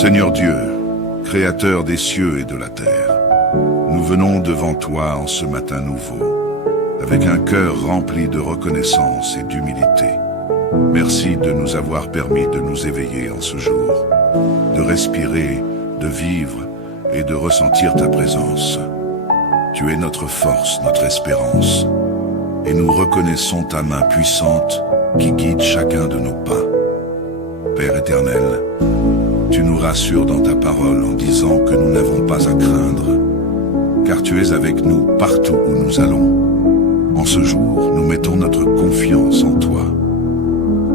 Seigneur Dieu, Créateur des cieux et de la terre, nous venons devant toi en ce matin nouveau, avec un cœur rempli de reconnaissance et d'humilité. Merci de nous avoir permis de nous éveiller en ce jour, de respirer, de vivre et de ressentir ta présence. Tu es notre force, notre espérance, et nous reconnaissons ta main puissante qui guide chacun de nos pas. Père éternel, tu nous rassures dans ta parole en disant que nous n'avons pas à craindre, car tu es avec nous partout où nous allons. En ce jour, nous mettons notre confiance en toi.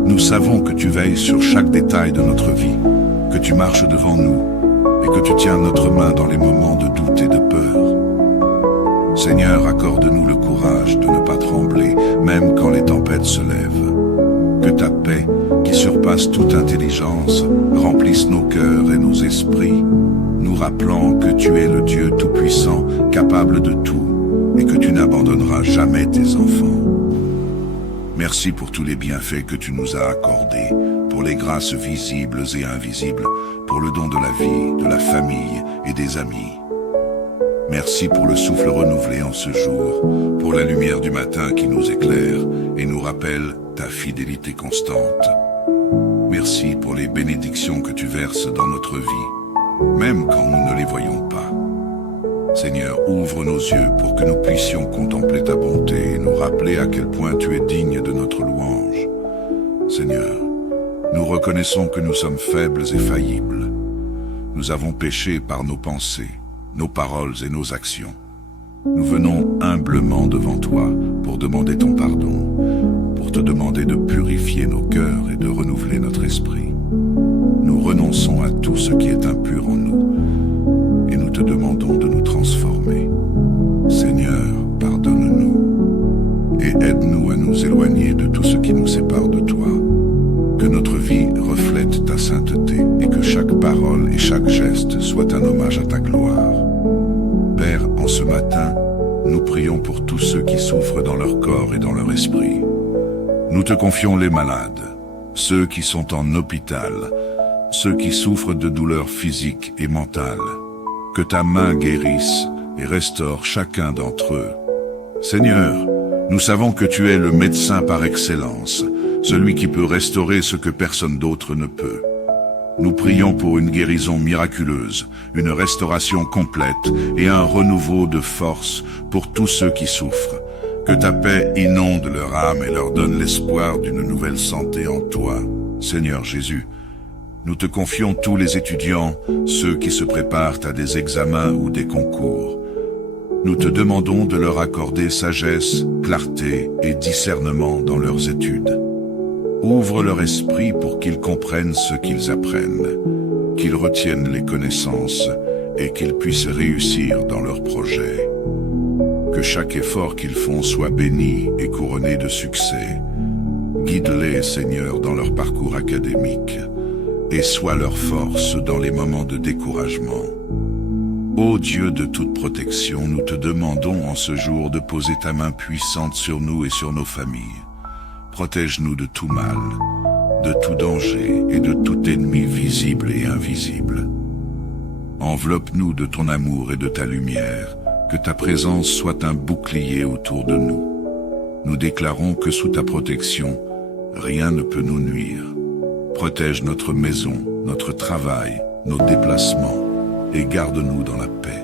Nous savons que tu veilles sur chaque détail de notre vie, que tu marches devant nous et que tu tiens notre main dans les moments de doute et de peur. Seigneur, accorde-nous le courage de ne pas trembler, même quand les tempêtes se lèvent. Que ta paix, qui surpasse toute intelligence, remplisse nos cœurs et nos esprits, nous rappelant que tu es le Dieu Tout-Puissant, capable de tout, et que tu n'abandonneras jamais tes enfants. Merci pour tous les bienfaits que tu nous as accordés, pour les grâces visibles et invisibles, pour le don de la vie, de la famille et des amis. Merci pour le souffle renouvelé en ce jour, pour la lumière du matin qui nous éclaire et nous rappelle ta fidélité constante. Merci pour les bénédictions que tu verses dans notre vie, même quand nous ne les voyons pas. Seigneur, ouvre nos yeux pour que nous puissions contempler ta bonté et nous rappeler à quel point tu es digne de notre louange. Seigneur, nous reconnaissons que nous sommes faibles et faillibles. Nous avons péché par nos pensées, nos paroles et nos actions. Nous venons humblement devant toi pour demander ton pardon, pour te demander de purifier nos cœurs et de renouveler notre esprit. Nous renonçons à tout ce qui est impur en nous et nous te demandons de nous transformer. Seigneur, pardonne-nous et aide-nous à nous éloigner de tout ce qui nous sépare de toi. Que notre vie reflète ta sainteté et que chaque parole et chaque geste soit un hommage à ta gloire. Père, en ce matin, nous prions pour tous ceux qui souffrent dans leur corps et dans leur esprit. Nous te confions les malades, ceux qui sont en hôpital, ceux qui souffrent de douleurs physiques et mentales. Que ta main guérisse et restaure chacun d'entre eux. Seigneur, nous savons que tu es le médecin par excellence, celui qui peut restaurer ce que personne d'autre ne peut. Nous prions pour une guérison miraculeuse, une restauration complète et un renouveau de force pour tous ceux qui souffrent. Que ta paix inonde leur âme et leur donne l'espoir d'une nouvelle santé en toi. Seigneur Jésus, nous te confions tous les étudiants, ceux qui se préparent à des examens ou des concours. Nous te demandons de leur accorder sagesse, clarté et discernement dans leurs études. Ouvre leur esprit pour qu'ils comprennent ce qu'ils apprennent, qu'ils retiennent les connaissances et qu'ils puissent réussir dans leurs projets. Que chaque effort qu'ils font soit béni et couronné de succès. Guide-les, Seigneur, dans leur parcours académique et sois leur force dans les moments de découragement. Ô Dieu de toute protection, nous te demandons en ce jour de poser ta main puissante sur nous et sur nos familles. Protège-nous de tout mal, de tout danger et de tout ennemi visible et invisible. Enveloppe-nous de ton amour et de ta lumière, que ta présence soit un bouclier autour de nous. Nous déclarons que sous ta protection, rien ne peut nous nuire. Protège notre maison, notre travail, nos déplacements et garde-nous dans la paix.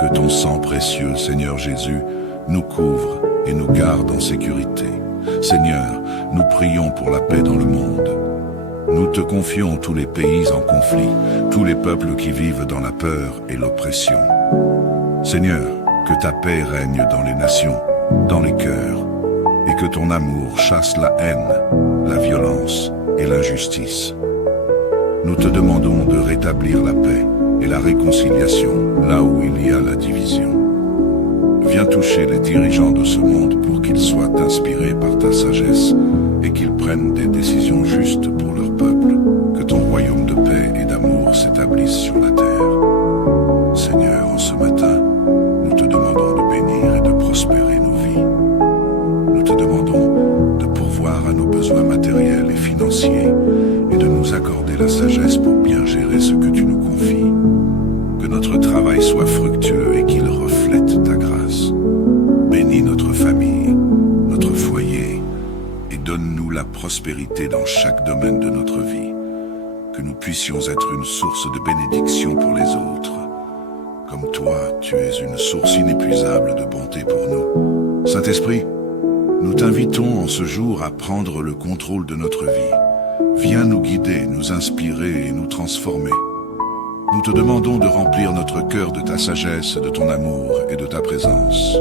Que ton sang précieux, Seigneur Jésus, nous couvre et nous garde en sécurité. Seigneur, nous prions pour la paix dans le monde. Nous te confions tous les pays en conflit, tous les peuples qui vivent dans la peur et l'oppression. Seigneur, que ta paix règne dans les nations, dans les cœurs, et que ton amour chasse la haine, la violence et l'injustice. Nous te demandons de rétablir la paix et la réconciliation là où il y a la division. Viens toucher les dirigeants de ce monde pour qu'ils soient inspirés par ta sagesse et qu'ils prennent des décisions justes pour leur peuple. Que ton royaume de paix et d'amour s'établisse sur la terre. Seigneur, en ce matin, nous te demandons de bénir et de prospérer nos vies. Nous te demandons de pourvoir à nos besoins matériels et financiers et de nous accorder la sagesse pour bien gérer ce que prospérité dans chaque domaine de notre vie, que nous puissions être une source de bénédiction pour les autres. Comme toi, tu es une source inépuisable de bonté pour nous. Saint-Esprit, nous t'invitons en ce jour à prendre le contrôle de notre vie. Viens nous guider, nous inspirer et nous transformer. Nous te demandons de remplir notre cœur de ta sagesse, de ton amour et de ta présence.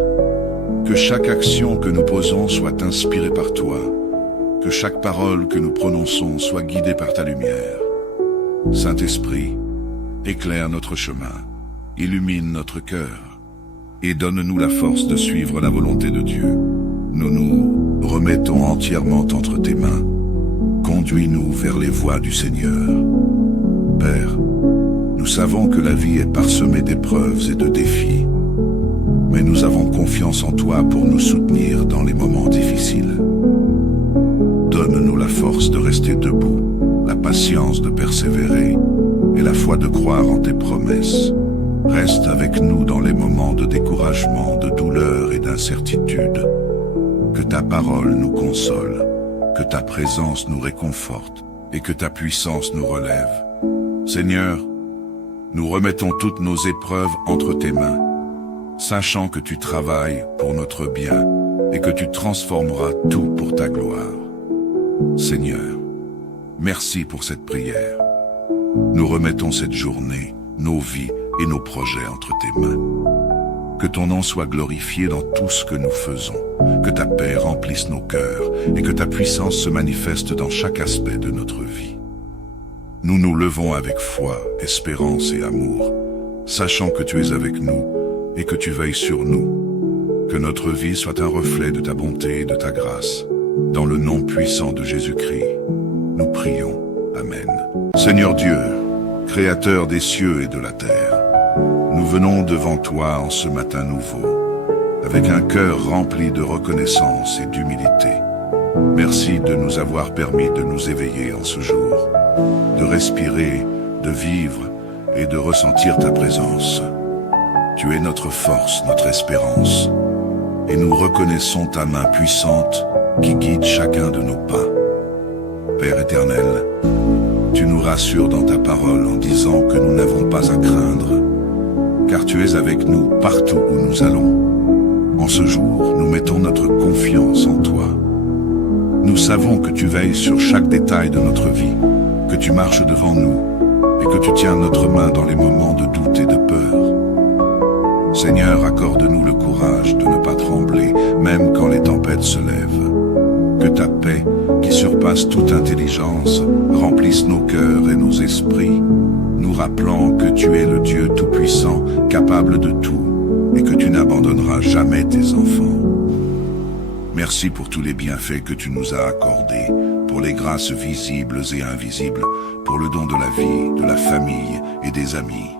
Que chaque action que nous posons soit inspirée par toi. Que chaque parole que nous prononçons soit guidée par ta lumière. Saint-Esprit, éclaire notre chemin, illumine notre cœur et donne-nous la force de suivre la volonté de Dieu. Nous nous remettons entièrement entre tes mains. Conduis-nous vers les voies du Seigneur. Père, nous savons que la vie est parsemée d'épreuves et de défis, mais nous avons confiance en toi pour nous soutenir dans les moments difficiles. Donne-nous la force de rester debout, la patience de persévérer et la foi de croire en tes promesses. Reste avec nous dans les moments de découragement, de douleur et d'incertitude. Que ta parole nous console, que ta présence nous réconforte et que ta puissance nous relève. Seigneur, nous remettons toutes nos épreuves entre tes mains, sachant que tu travailles pour notre bien et que tu transformeras tout pour ta gloire. Seigneur, merci pour cette prière. Nous remettons cette journée, nos vies et nos projets entre tes mains. Que ton nom soit glorifié dans tout ce que nous faisons, que ta paix remplisse nos cœurs et que ta puissance se manifeste dans chaque aspect de notre vie. Nous nous levons avec foi, espérance et amour, sachant que tu es avec nous et que tu veilles sur nous. Que notre vie soit un reflet de ta bonté et de ta grâce. Dans le nom puissant de Jésus-Christ, nous prions. Amen. Seigneur Dieu, Créateur des cieux et de la terre, nous venons devant toi en ce matin nouveau, avec un cœur rempli de reconnaissance et d'humilité. Merci de nous avoir permis de nous éveiller en ce jour, de respirer, de vivre et de ressentir ta présence. Tu es notre force, notre espérance, et nous reconnaissons ta main puissante qui guide chacun de nos pas. Père éternel, tu nous rassures dans ta parole en disant que nous n'avons pas à craindre, car tu es avec nous partout où nous allons. En ce jour, nous mettons notre confiance en toi. Nous savons que tu veilles sur chaque détail de notre vie, que tu marches devant nous et que tu tiens notre main dans les moments de doute et de peur. Seigneur, accorde-nous le courage de ne pas trembler, même quand les tempêtes se lèvent. Que ta paix, qui surpasse toute intelligence, remplisse nos cœurs et nos esprits, nous rappelant que tu es le Dieu Tout-Puissant, capable de tout, et que tu n'abandonneras jamais tes enfants. Merci pour tous les bienfaits que tu nous as accordés, pour les grâces visibles et invisibles, pour le don de la vie, de la famille et des amis.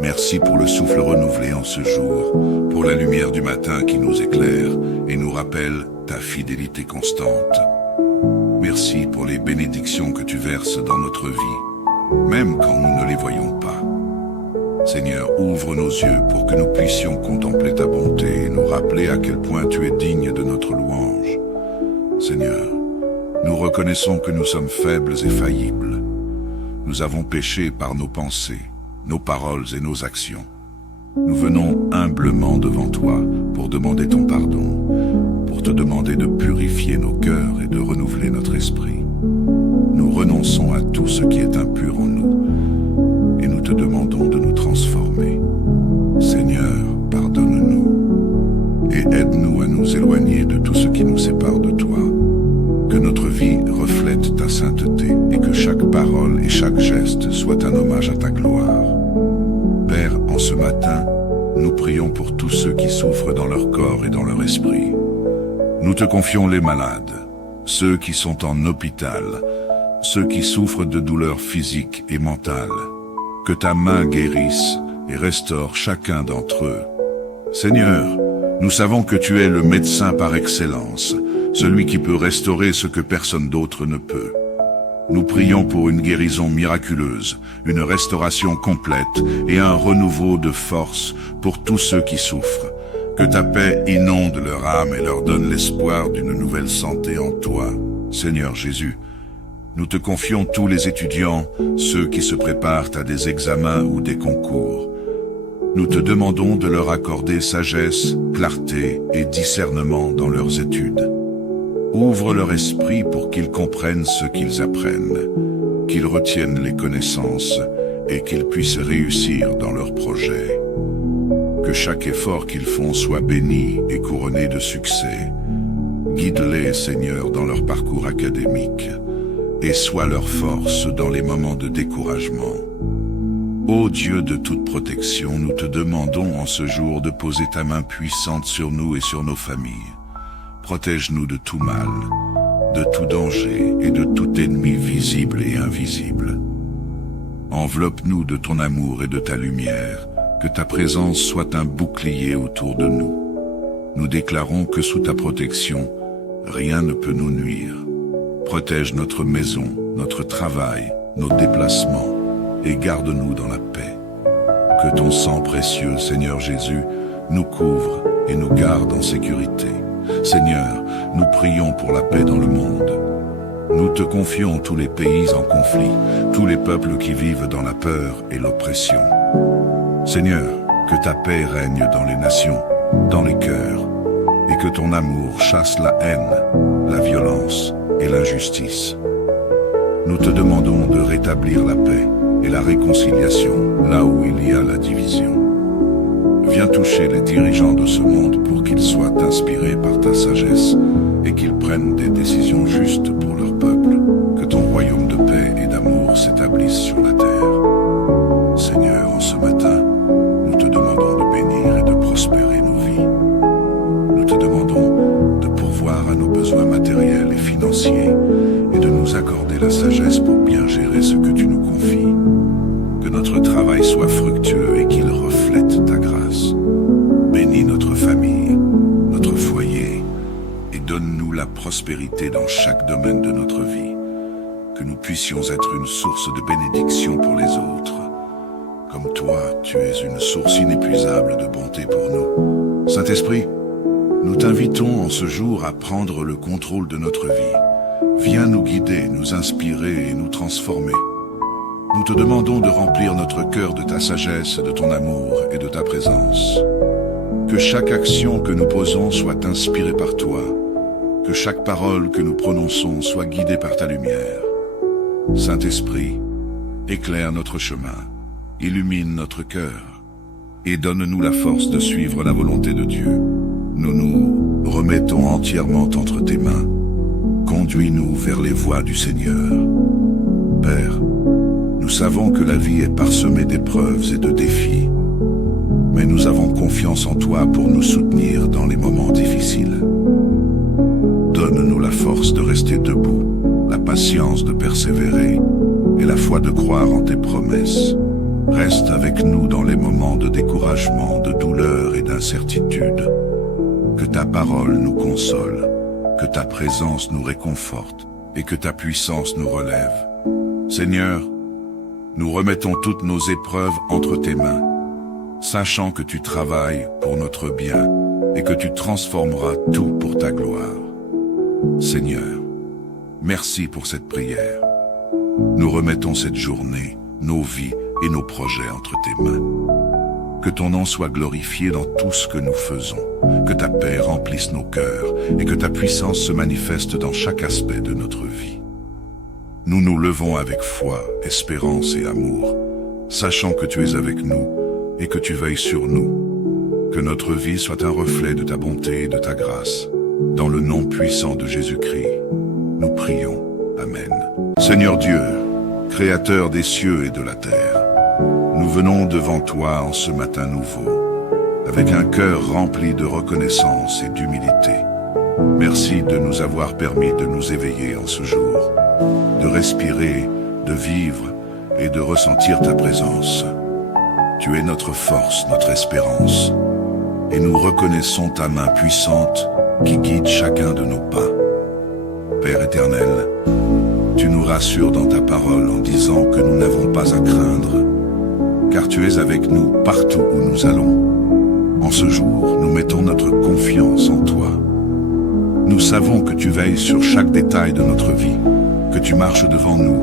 Merci pour le souffle renouvelé en ce jour, pour la lumière du matin qui nous éclaire et nous rappelle ta fidélité constante. Merci pour les bénédictions que tu verses dans notre vie, même quand nous ne les voyons pas. Seigneur, ouvre nos yeux pour que nous puissions contempler ta bonté et nous rappeler à quel point tu es digne de notre louange. Seigneur, nous reconnaissons que nous sommes faibles et faillibles. Nous avons péché par nos pensées, nos paroles et nos actions. Nous venons humblement devant toi pour demander ton pardon, pour te demander de purifier nos cœurs et de renouveler notre esprit. Nous renonçons à tout ce qui est impur en nous et nous te demandons de nous transformer. Seigneur, pardonne-nous et aide-nous à nous éloigner de tout ce qui nous sépare de toi. Que notre vie reflète ta sainteté et que chaque parole et chaque geste soit un hommage à ta gloire. Père, en ce matin, nous prions pour tous ceux qui souffrent dans leur corps et dans leur esprit. Nous te confions les malades, ceux qui sont en hôpital, ceux qui souffrent de douleurs physiques et mentales. Que ta main guérisse et restaure chacun d'entre eux. Seigneur, nous savons que tu es le médecin par excellence, celui qui peut restaurer ce que personne d'autre ne peut. Nous prions pour une guérison miraculeuse, une restauration complète et un renouveau de force pour tous ceux qui souffrent. Que ta paix inonde leur âme et leur donne l'espoir d'une nouvelle santé en toi. Seigneur Jésus, nous te confions tous les étudiants, ceux qui se préparent à des examens ou des concours. Nous te demandons de leur accorder sagesse, clarté et discernement dans leurs études. Ouvre leur esprit pour qu'ils comprennent ce qu'ils apprennent, qu'ils retiennent les connaissances et qu'ils puissent réussir dans leurs projets. Que chaque effort qu'ils font soit béni et couronné de succès. Guide-les, Seigneur, dans leur parcours académique et sois leur force dans les moments de découragement. Ô Dieu de toute protection, nous te demandons en ce jour de poser ta main puissante sur nous et sur nos familles. Protège-nous de tout mal, de tout danger et de tout ennemi visible et invisible. Enveloppe-nous de ton amour et de ta lumière, que ta présence soit un bouclier autour de nous. Nous déclarons que sous ta protection, rien ne peut nous nuire. Protège notre maison, notre travail, nos déplacements, et garde-nous dans la paix. Que ton sang précieux, Seigneur Jésus, nous couvre et nous garde en sécurité. Seigneur, nous prions pour la paix dans le monde. Nous te confions tous les pays en conflit, tous les peuples qui vivent dans la peur et l'oppression. Seigneur, que ta paix règne dans les nations, dans les cœurs, et que ton amour chasse la haine, la violence et l'injustice. Nous te demandons de rétablir la paix et la réconciliation là où il y a la division. Viens toucher les dirigeants de ce monde pour qu'ils soient inspirés par ta sagesse et qu'ils prennent des décisions justes pour leur peuple. Que ton royaume de paix et d'amour s'établisse sur la terre. Seigneur, en ce matin, nous te demandons de bénir et de prospérer nos vies. Nous te demandons de pourvoir à nos besoins matériels et financiers et de nous accorder la sagesse pour bien gérer ce que tu nous confies. Que notre travail soit fructueux et qu'il reflète ta grâce. Bénis notre famille, notre foyer et donne-nous la prospérité dans chaque domaine de notre vie. Que nous puissions être une source de bénédiction pour les autres. Comme toi, tu es une source inépuisable de bonté pour nous. Saint-Esprit, nous t'invitons en ce jour à prendre le contrôle de notre vie. Viens nous guider, nous inspirer et nous transformer. Nous te demandons de remplir notre cœur de ta sagesse, de ton amour et de ta présence. Que chaque action que nous posons soit inspirée par toi. Que chaque parole que nous prononçons soit guidée par ta lumière. Saint-Esprit, éclaire notre chemin, illumine notre cœur et donne-nous la force de suivre la volonté de Dieu. Nous nous remettons entièrement entre tes mains. Conduis-nous vers les voies du Seigneur. Père, nous savons que la vie est parsemée d'épreuves et de défis, mais nous avons confiance en toi pour nous soutenir dans les moments difficiles. Donne-nous la force de rester debout, la patience de persévérer et la foi de croire en tes promesses. Reste avec nous dans les moments de découragement, de douleur et d'incertitude. Que ta parole nous console, que ta présence nous réconforte et que ta puissance nous relève. Seigneur, nous remettons toutes nos épreuves entre tes mains, sachant que tu travailles pour notre bien et que tu transformeras tout pour ta gloire. Seigneur, merci pour cette prière. Nous remettons cette journée, nos vies et nos projets entre tes mains. Que ton nom soit glorifié dans tout ce que nous faisons, que ta paix remplisse nos cœurs et que ta puissance se manifeste dans chaque aspect de notre vie. Nous nous levons avec foi, espérance et amour, sachant que tu es avec nous et que tu veilles sur nous. Que notre vie soit un reflet de ta bonté et de ta grâce. Dans le nom puissant de Jésus-Christ, nous prions. Amen. Seigneur Dieu, Créateur des cieux et de la terre, nous venons devant toi en ce matin nouveau, avec un cœur rempli de reconnaissance et d'humilité. Merci de nous avoir permis de nous éveiller en ce jour, de respirer, de vivre et de ressentir ta présence. Tu es notre force, notre espérance, et nous reconnaissons ta main puissante qui guide chacun de nos pas. Père éternel, tu nous rassures dans ta parole en disant que nous n'avons pas à craindre, car tu es avec nous partout où nous allons. En ce jour, nous mettons notre confiance en toi. Nous savons que tu veilles sur chaque détail de notre vie, que tu marches devant nous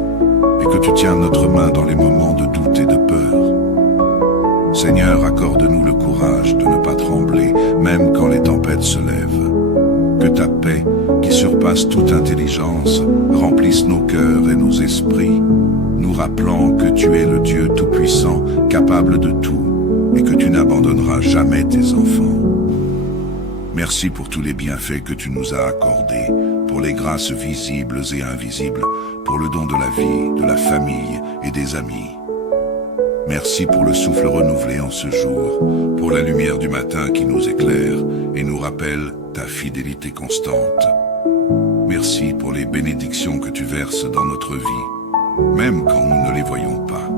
et que tu tiens notre main dans les moments de doute et de peur. Seigneur, accorde-nous le courage de ne pas trembler, même quand les tempêtes se lèvent. Que ta paix, qui surpasse toute intelligence, remplisse nos cœurs et nos esprits, nous rappelant que tu es le Dieu Tout-Puissant, capable de tout, et que tu n'abandonneras jamais tes enfants. Merci pour tous les bienfaits que tu nous as accordés, pour les grâces visibles et invisibles, pour le don de la vie, de la famille et des amis. Merci pour le souffle renouvelé en ce jour, pour la lumière du matin qui nous éclaire et nous rappelle ta fidélité constante. Merci pour les bénédictions que tu verses dans notre vie, même quand nous ne les voyons pas.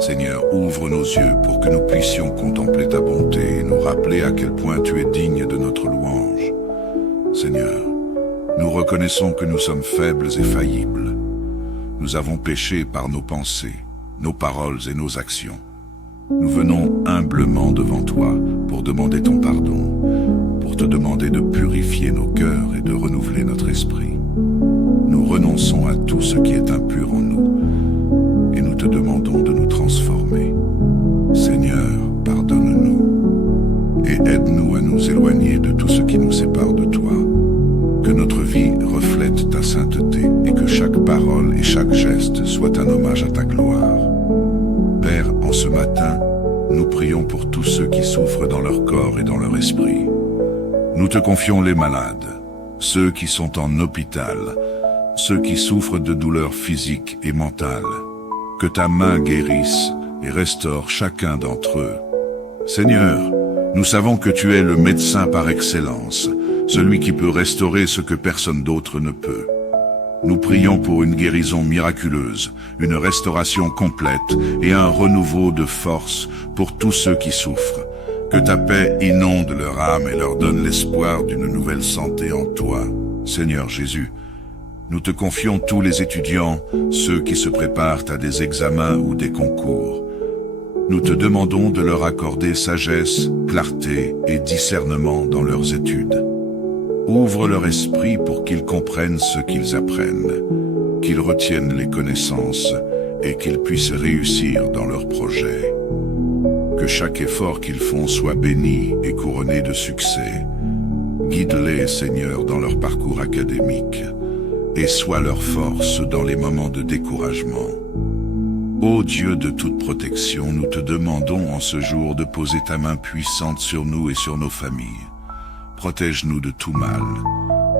Seigneur, ouvre nos yeux pour que nous puissions contempler ta bonté et nous rappeler à quel point tu es digne de notre louange. Seigneur, nous reconnaissons que nous sommes faibles et faillibles. Nous avons péché par nos pensées, nos paroles et nos actions. Nous venons humblement devant toi pour demander ton pardon, pour te demander de purifier nos cœurs et de renouveler notre esprit. Nous renonçons à tout ce qui est impur en nous et nous te demandons de nous transformer. Seigneur, pardonne-nous et aide-nous à nous éloigner de tout ce qui nous sépare de toi. Que notre vie reflète ta sainteté et que chaque parole et chaque geste soit un hommage à ta gloire. Père, en ce matin, nous prions pour tous ceux qui souffrent dans leur corps et dans leur esprit. Nous te confions les malades, ceux qui sont en hôpital, ceux qui souffrent de douleurs physiques et mentales. Que ta main guérisse et restaure chacun d'entre eux. Seigneur, nous savons que tu es le médecin par excellence, celui qui peut restaurer ce que personne d'autre ne peut. Nous prions pour une guérison miraculeuse, une restauration complète et un renouveau de force pour tous ceux qui souffrent. Que ta paix inonde leur âme et leur donne l'espoir d'une nouvelle santé en toi. Seigneur Jésus, nous te confions tous les étudiants, ceux qui se préparent à des examens ou des concours. Nous te demandons de leur accorder sagesse, clarté et discernement dans leurs études. Ouvre leur esprit pour qu'ils comprennent ce qu'ils apprennent, qu'ils retiennent les connaissances et qu'ils puissent réussir dans leurs projets. Que chaque effort qu'ils font soit béni et couronné de succès. Guide-les, Seigneur, dans leur parcours académique et sois leur force dans les moments de découragement. Ô Dieu de toute protection, nous te demandons en ce jour de poser ta main puissante sur nous et sur nos familles. Protège-nous de tout mal,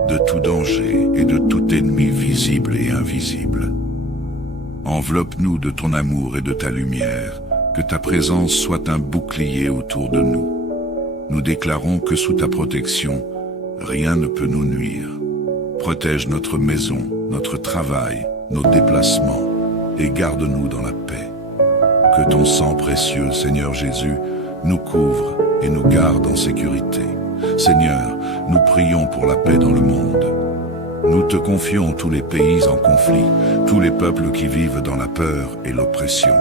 de tout danger et de tout ennemi visible et invisible. Enveloppe-nous de ton amour et de ta lumière, que ta présence soit un bouclier autour de nous. Nous déclarons que sous ta protection, rien ne peut nous nuire. Protège notre maison, notre travail, nos déplacements et garde-nous dans la paix. Que ton sang précieux, Seigneur Jésus, nous couvre et nous garde en sécurité. Seigneur, nous prions pour la paix dans le monde. Nous te confions tous les pays en conflit, tous les peuples qui vivent dans la peur et l'oppression.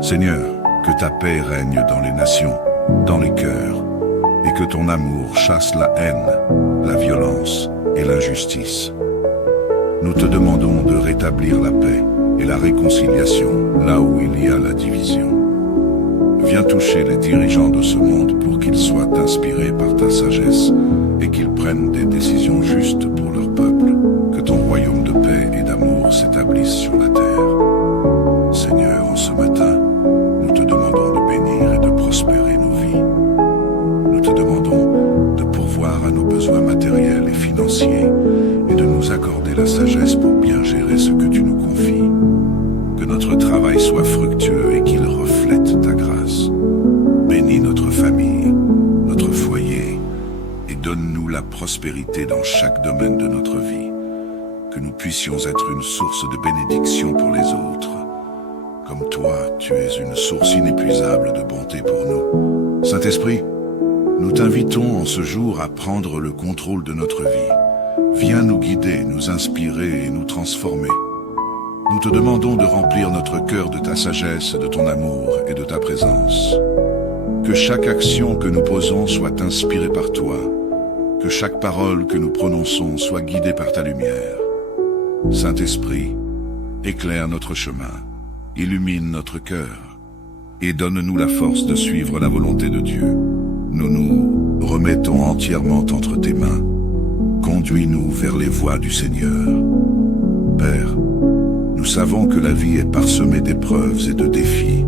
Seigneur, que ta paix règne dans les nations, dans les cœurs, et que ton amour chasse la haine, la violence et l'injustice. Nous te demandons de rétablir la paix et la réconciliation là où il y a la division. Viens toucher les dirigeants de ce monde pour qu'ils soient inspirés par ta sagesse et qu'ils prennent des décisions justes pour leur peuple. Que ton royaume de paix et d'amour s'établisse sur la terre. Seigneur, en ce matin, nous te demandons de bénir et de prospérer nos vies. Nous te demandons de pourvoir à nos besoins matériels et financiers et de nous accorder la sagesse pour bien gérer ce que tu nous confies. Que notre travail soit fructueux et qu'il reflète ta grâce. Bénis notre famille, notre foyer et donne-nous la prospérité dans chaque domaine de notre vie. Que nous puissions être une source de bénédiction pour les autres. Comme toi, tu es une source inépuisable de bonté pour nous. Saint-Esprit, nous t'invitons en ce jour à prendre le contrôle de notre vie. Viens nous guider, nous inspirer et nous transformer. Nous te demandons de remplir notre cœur de ta sagesse, de ton amour et de ta présence. Que chaque action que nous posons soit inspirée par toi. que chaque parole que nous prononçons soit guidée par ta lumière. Saint-Esprit, éclaire notre chemin, illumine notre cœur et donne-nous la force de suivre la volonté de Dieu. Nous nous remettons entièrement entre tes mains. Conduis-nous vers les voies du Seigneur. Père, nous savons que la vie est parsemée d'épreuves et de défis,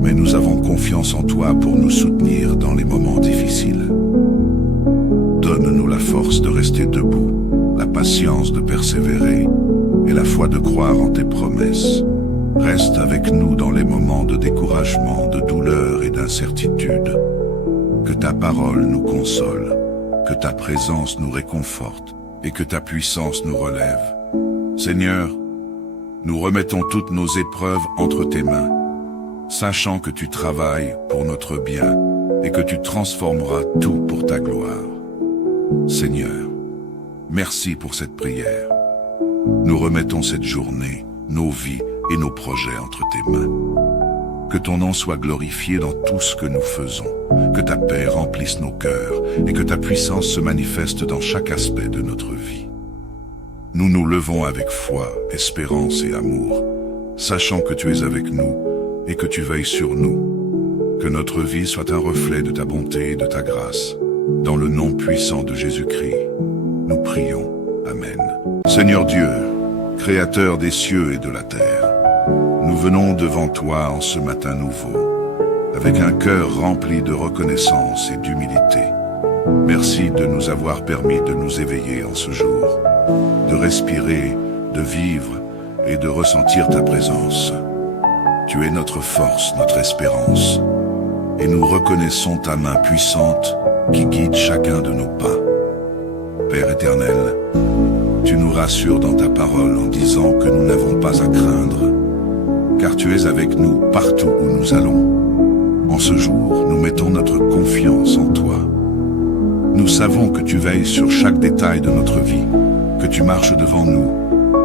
mais nous avons confiance en toi pour nous soutenir dans les moments difficiles. Donne-nous la force de rester debout, la patience de persévérer et la foi de croire en tes promesses. Reste avec nous dans les moments de découragement, de douleur et d'incertitude. Que ta parole nous console, que ta présence nous réconforte et que ta puissance nous relève. Seigneur, nous remettons toutes nos épreuves entre tes mains, sachant que tu travailles pour notre bien et que tu transformeras tout pour ta gloire. Seigneur, merci pour cette prière. Nous remettons cette journée, nos vies et nos projets entre tes mains. Que ton nom soit glorifié dans tout ce que nous faisons, que ta paix remplisse nos cœurs et que ta puissance se manifeste dans chaque aspect de notre vie. Nous nous levons avec foi, espérance et amour, sachant que tu es avec nous et que tu veilles sur nous. Que notre vie soit un reflet de ta bonté et de ta grâce. Dans le nom puissant de Jésus-Christ, nous prions. Amen. Seigneur Dieu, Créateur des cieux et de la terre, nous venons devant toi en ce matin nouveau, avec un cœur rempli de reconnaissance et d'humilité. Merci de nous avoir permis de nous éveiller en ce jour, de respirer, de vivre et de ressentir ta présence. Tu es notre force, notre espérance, et nous reconnaissons ta main puissante qui guide chacun de nos pas. Père éternel, tu nous rassures dans ta parole en disant que nous n'avons pas à craindre, car tu es avec nous partout où nous allons. En ce jour, nous mettons notre confiance en toi. Nous savons que tu veilles sur chaque détail de notre vie, que tu marches devant nous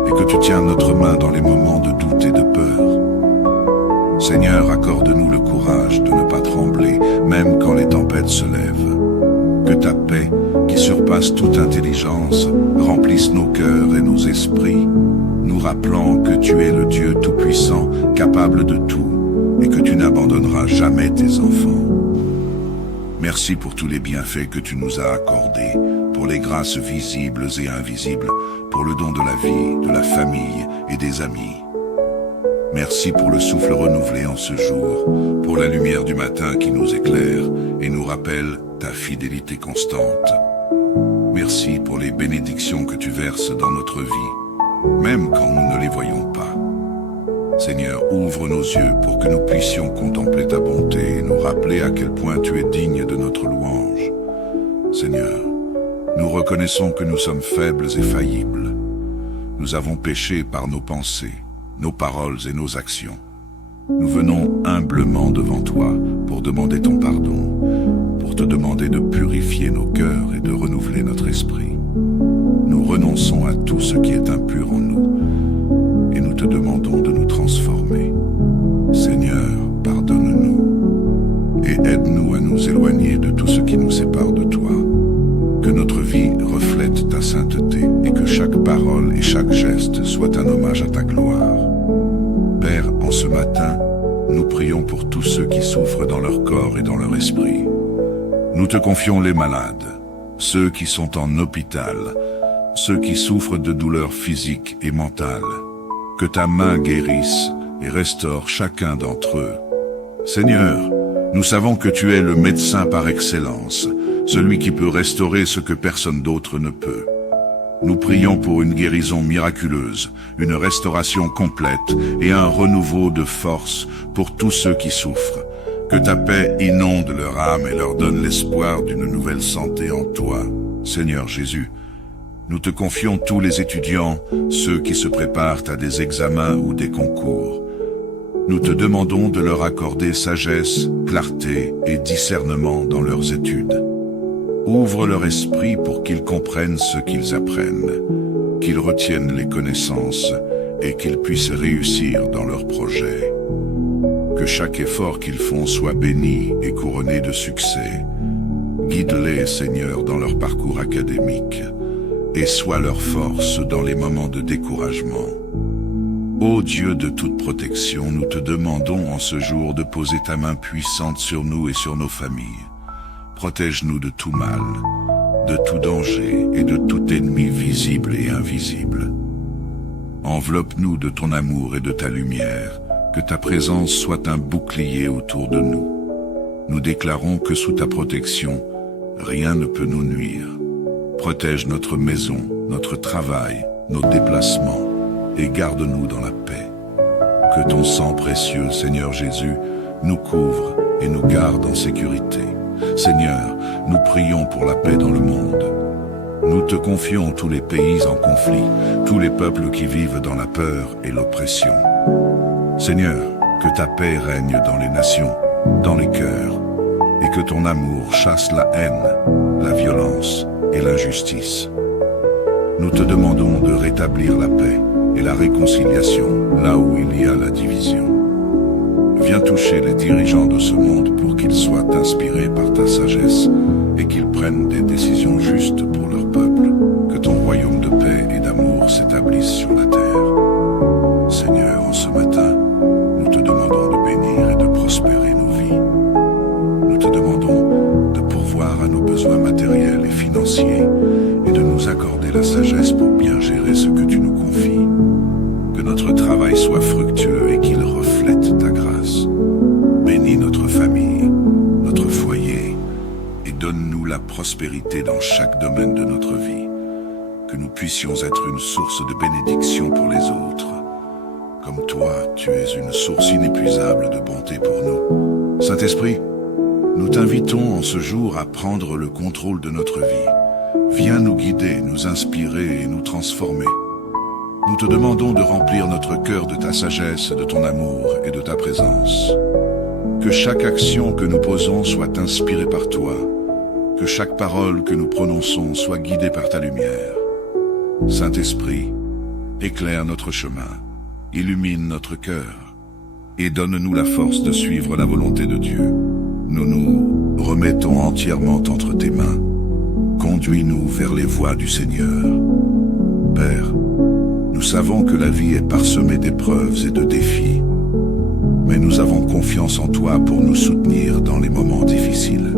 et que tu tiens notre main dans les moments de doute et de peur. Seigneur, accorde-nous le courage de ne pas trembler, même quand les tempêtes se lèvent. Que ta paix, qui surpasse toute intelligence, remplisse nos cœurs et nos esprits, nous rappelant que tu es le Dieu Tout-Puissant, capable de tout, et que tu n'abandonneras jamais tes enfants. Merci pour tous les bienfaits que tu nous as accordés, pour les grâces visibles et invisibles, pour le don de la vie, de la famille et des amis. Merci pour le souffle renouvelé en ce jour, pour la lumière du matin qui nous éclaire et nous rappelle ta fidélité constante. Merci pour les bénédictions que tu verses dans notre vie, même quand nous ne les voyons pas. Seigneur, ouvre nos yeux pour que nous puissions contempler ta bonté et nous rappeler à quel point tu es digne de notre louange. Seigneur, nous reconnaissons que nous sommes faibles et faillibles. Nous avons péché par nos pensées, nos paroles et nos actions. Nous venons humblement devant toi pour demander ton pardon, pour te demander de purifier nos cœurs et de renouveler notre esprit. Nous renonçons à tout ce qui est impur en nous et nous te demandons de nous transformer. Seigneur, pardonne-nous et aide-nous à nous éloigner de tout ce qui nous sépare de toi. Que notre vie reflète ta sainteté et que chaque parole et chaque geste soit un hommage à ta gloire. Père, en ce matin, nous prions pour tous ceux qui souffrent dans leur corps et dans leur esprit. Nous te confions les malades, ceux qui sont en hôpital, ceux qui souffrent de douleurs physiques et mentales. Que ta main guérisse et restaure chacun d'entre eux. Seigneur, nous savons que tu es le médecin par excellence, celui qui peut restaurer ce que personne d'autre ne peut. Nous prions pour une guérison miraculeuse, une restauration complète et un renouveau de force pour tous ceux qui souffrent. Que ta paix inonde leur âme et leur donne l'espoir d'une nouvelle santé en toi. Seigneur Jésus, nous te confions tous les étudiants, ceux qui se préparent à des examens ou des concours. Nous te demandons de leur accorder sagesse, clarté et discernement dans leurs études. Ouvre leur esprit pour qu'ils comprennent ce qu'ils apprennent, qu'ils retiennent les connaissances et qu'ils puissent réussir dans leurs projets. Que chaque effort qu'ils font soit béni et couronné de succès. Guide-les, Seigneur, dans leur parcours académique et sois leur force dans les moments de découragement. Ô Dieu de toute protection, nous te demandons en ce jour de poser ta main puissante sur nous et sur nos familles. Protège-nous de tout mal, de tout danger et de tout ennemi visible et invisible. Enveloppe-nous de ton amour et de ta lumière, que ta présence soit un bouclier autour de nous. Nous déclarons que sous ta protection, rien ne peut nous nuire. Protège notre maison, notre travail, nos déplacements, et garde-nous dans la paix. Que ton sang précieux, Seigneur Jésus, nous couvre et nous garde en sécurité. Seigneur, nous prions pour la paix dans le monde. Nous te confions tous les pays en conflit, tous les peuples qui vivent dans la peur et l'oppression. Seigneur, que ta paix règne dans les nations, dans les cœurs, et que ton amour chasse la haine, la violence et l'injustice. Nous te demandons de rétablir la paix et la réconciliation là où il y a la division. Viens toucher les dirigeants de ce monde pour qu'ils soient inspirés par ta sagesse et qu'ils prennent des décisions justes pour leur peuple. Que ton royaume de paix et d'amour s'établisse sur la terre. Seigneur, en ce matin, nous te demandons de bénir et de prospérer nos vies. Nous te demandons de pourvoir à nos besoins matériels et financiers et de nous accorder la sagesse pour bien gérer ce que tu nous confies. Que notre travail soit fructueux et qu'il reflète ta grâce. Bénis notre famille, notre foyer et donne-nous la prospérité dans chaque domaine de notre vie. Que nous puissions être une source de bénédiction pour les autres. Comme toi, tu es une source inépuisable de bonté pour nous. Saint-Esprit, nous t'invitons en ce jour à prendre le contrôle de notre vie. Viens nous guider, nous inspirer et nous transformer. Nous te demandons de remplir notre cœur de ta sagesse, de ton amour et de ta présence. Que chaque action que nous posons soit inspirée par toi. Que chaque parole que nous prononçons soit guidée par ta lumière. Saint-Esprit, éclaire notre chemin, illumine notre cœur et donne-nous la force de suivre la volonté de Dieu. Nous nous remettons entièrement entre tes mains. Conduis-nous vers les voies du Seigneur. Père, nous savons que la vie est parsemée d'épreuves et de défis, mais nous avons confiance en toi pour nous soutenir dans les moments difficiles.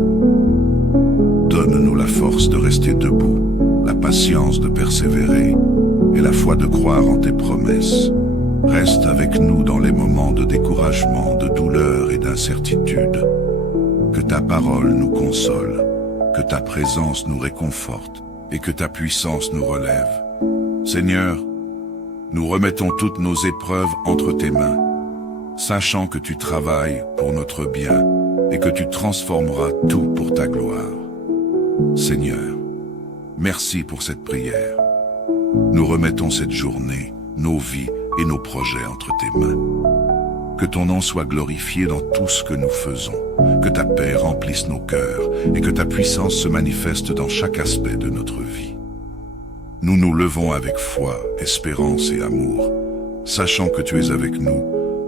Donne-nous la force de rester debout, la patience de persévérer et la foi de croire en tes promesses. Reste avec nous dans les moments de découragement, de douleur et d'incertitude. Que ta parole nous console, que ta présence nous réconforte et que ta puissance nous relève. Seigneur, nous remettons toutes nos épreuves entre tes mains, sachant que tu travailles pour notre bien et que tu transformeras tout pour ta gloire. Seigneur, merci pour cette prière. Nous remettons cette journée, nos vies et nos projets entre tes mains. Que ton nom soit glorifié dans tout ce que nous faisons, que ta paix remplisse nos cœurs et que ta puissance se manifeste dans chaque aspect de notre vie. Nous nous levons avec foi, espérance et amour, sachant que tu es avec nous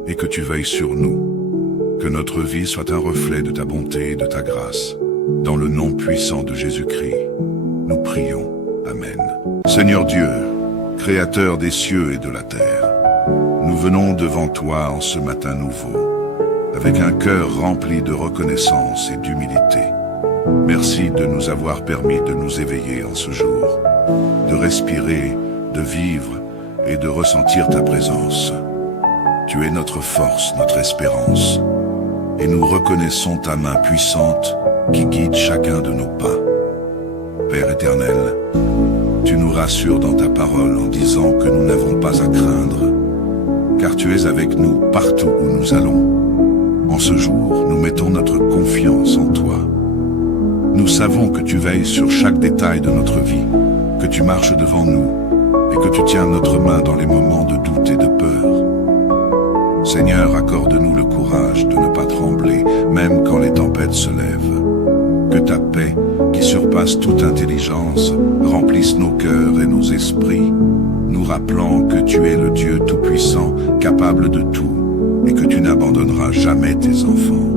et que tu veilles sur nous. Que notre vie soit un reflet de ta bonté et de ta grâce. Dans le nom puissant de Jésus-Christ, nous prions. Amen. Seigneur Dieu, Créateur des cieux et de la terre, nous venons devant toi en ce matin nouveau, avec un cœur rempli de reconnaissance et d'humilité. Merci de nous avoir permis de nous éveiller en ce jour, de respirer, de vivre et de ressentir ta présence. Tu es notre force, notre espérance, et nous reconnaissons ta main puissante qui guide chacun de nos pas. Père éternel, tu nous rassures dans ta parole en disant que nous n'avons pas à craindre, car tu es avec nous partout où nous allons. En ce jour, nous mettons notre confiance en toi. Nous savons que tu veilles sur chaque détail de notre vie, que tu marches devant nous et que tu tiens notre main dans les moments de doute et de peur. Seigneur, accorde-nous le courage de ne pas trembler, même quand les tempêtes se lèvent. Que ta paix, qui surpasse toute intelligence, remplisse nos cœurs et nos esprits, nous rappelant que tu es le Dieu Tout-Puissant, capable de tout, et que tu n'abandonneras jamais tes enfants.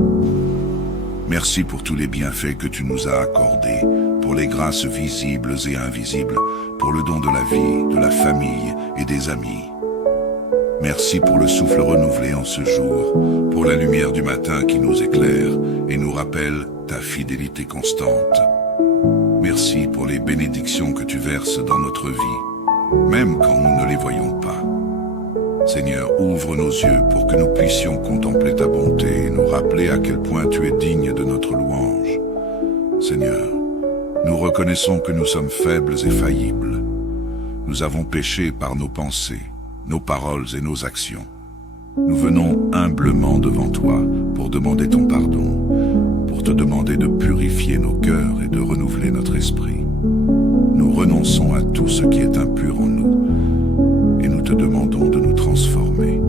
Merci pour tous les bienfaits que tu nous as accordés, pour les grâces visibles et invisibles, pour le don de la vie, de la famille et des amis. Merci pour le souffle renouvelé en ce jour, pour la lumière du matin qui nous éclaire et nous rappelle ta fidélité constante. Merci pour les bénédictions que tu verses dans notre vie, même quand nous ne les voyons pas. Seigneur, ouvre nos yeux pour que nous puissions contempler ta bonté et nous rappeler à quel point tu es digne de notre louange. Seigneur, nous reconnaissons que nous sommes faibles et faillibles. Nous avons péché par nos pensées, nos paroles et nos actions. Nous venons humblement devant toi pour demander ton pardon, pour te demander de purifier nos cœurs et de renouveler notre esprit. Nous renonçons à tout ce qui est impur en nous et nous te demandons de nous transformer.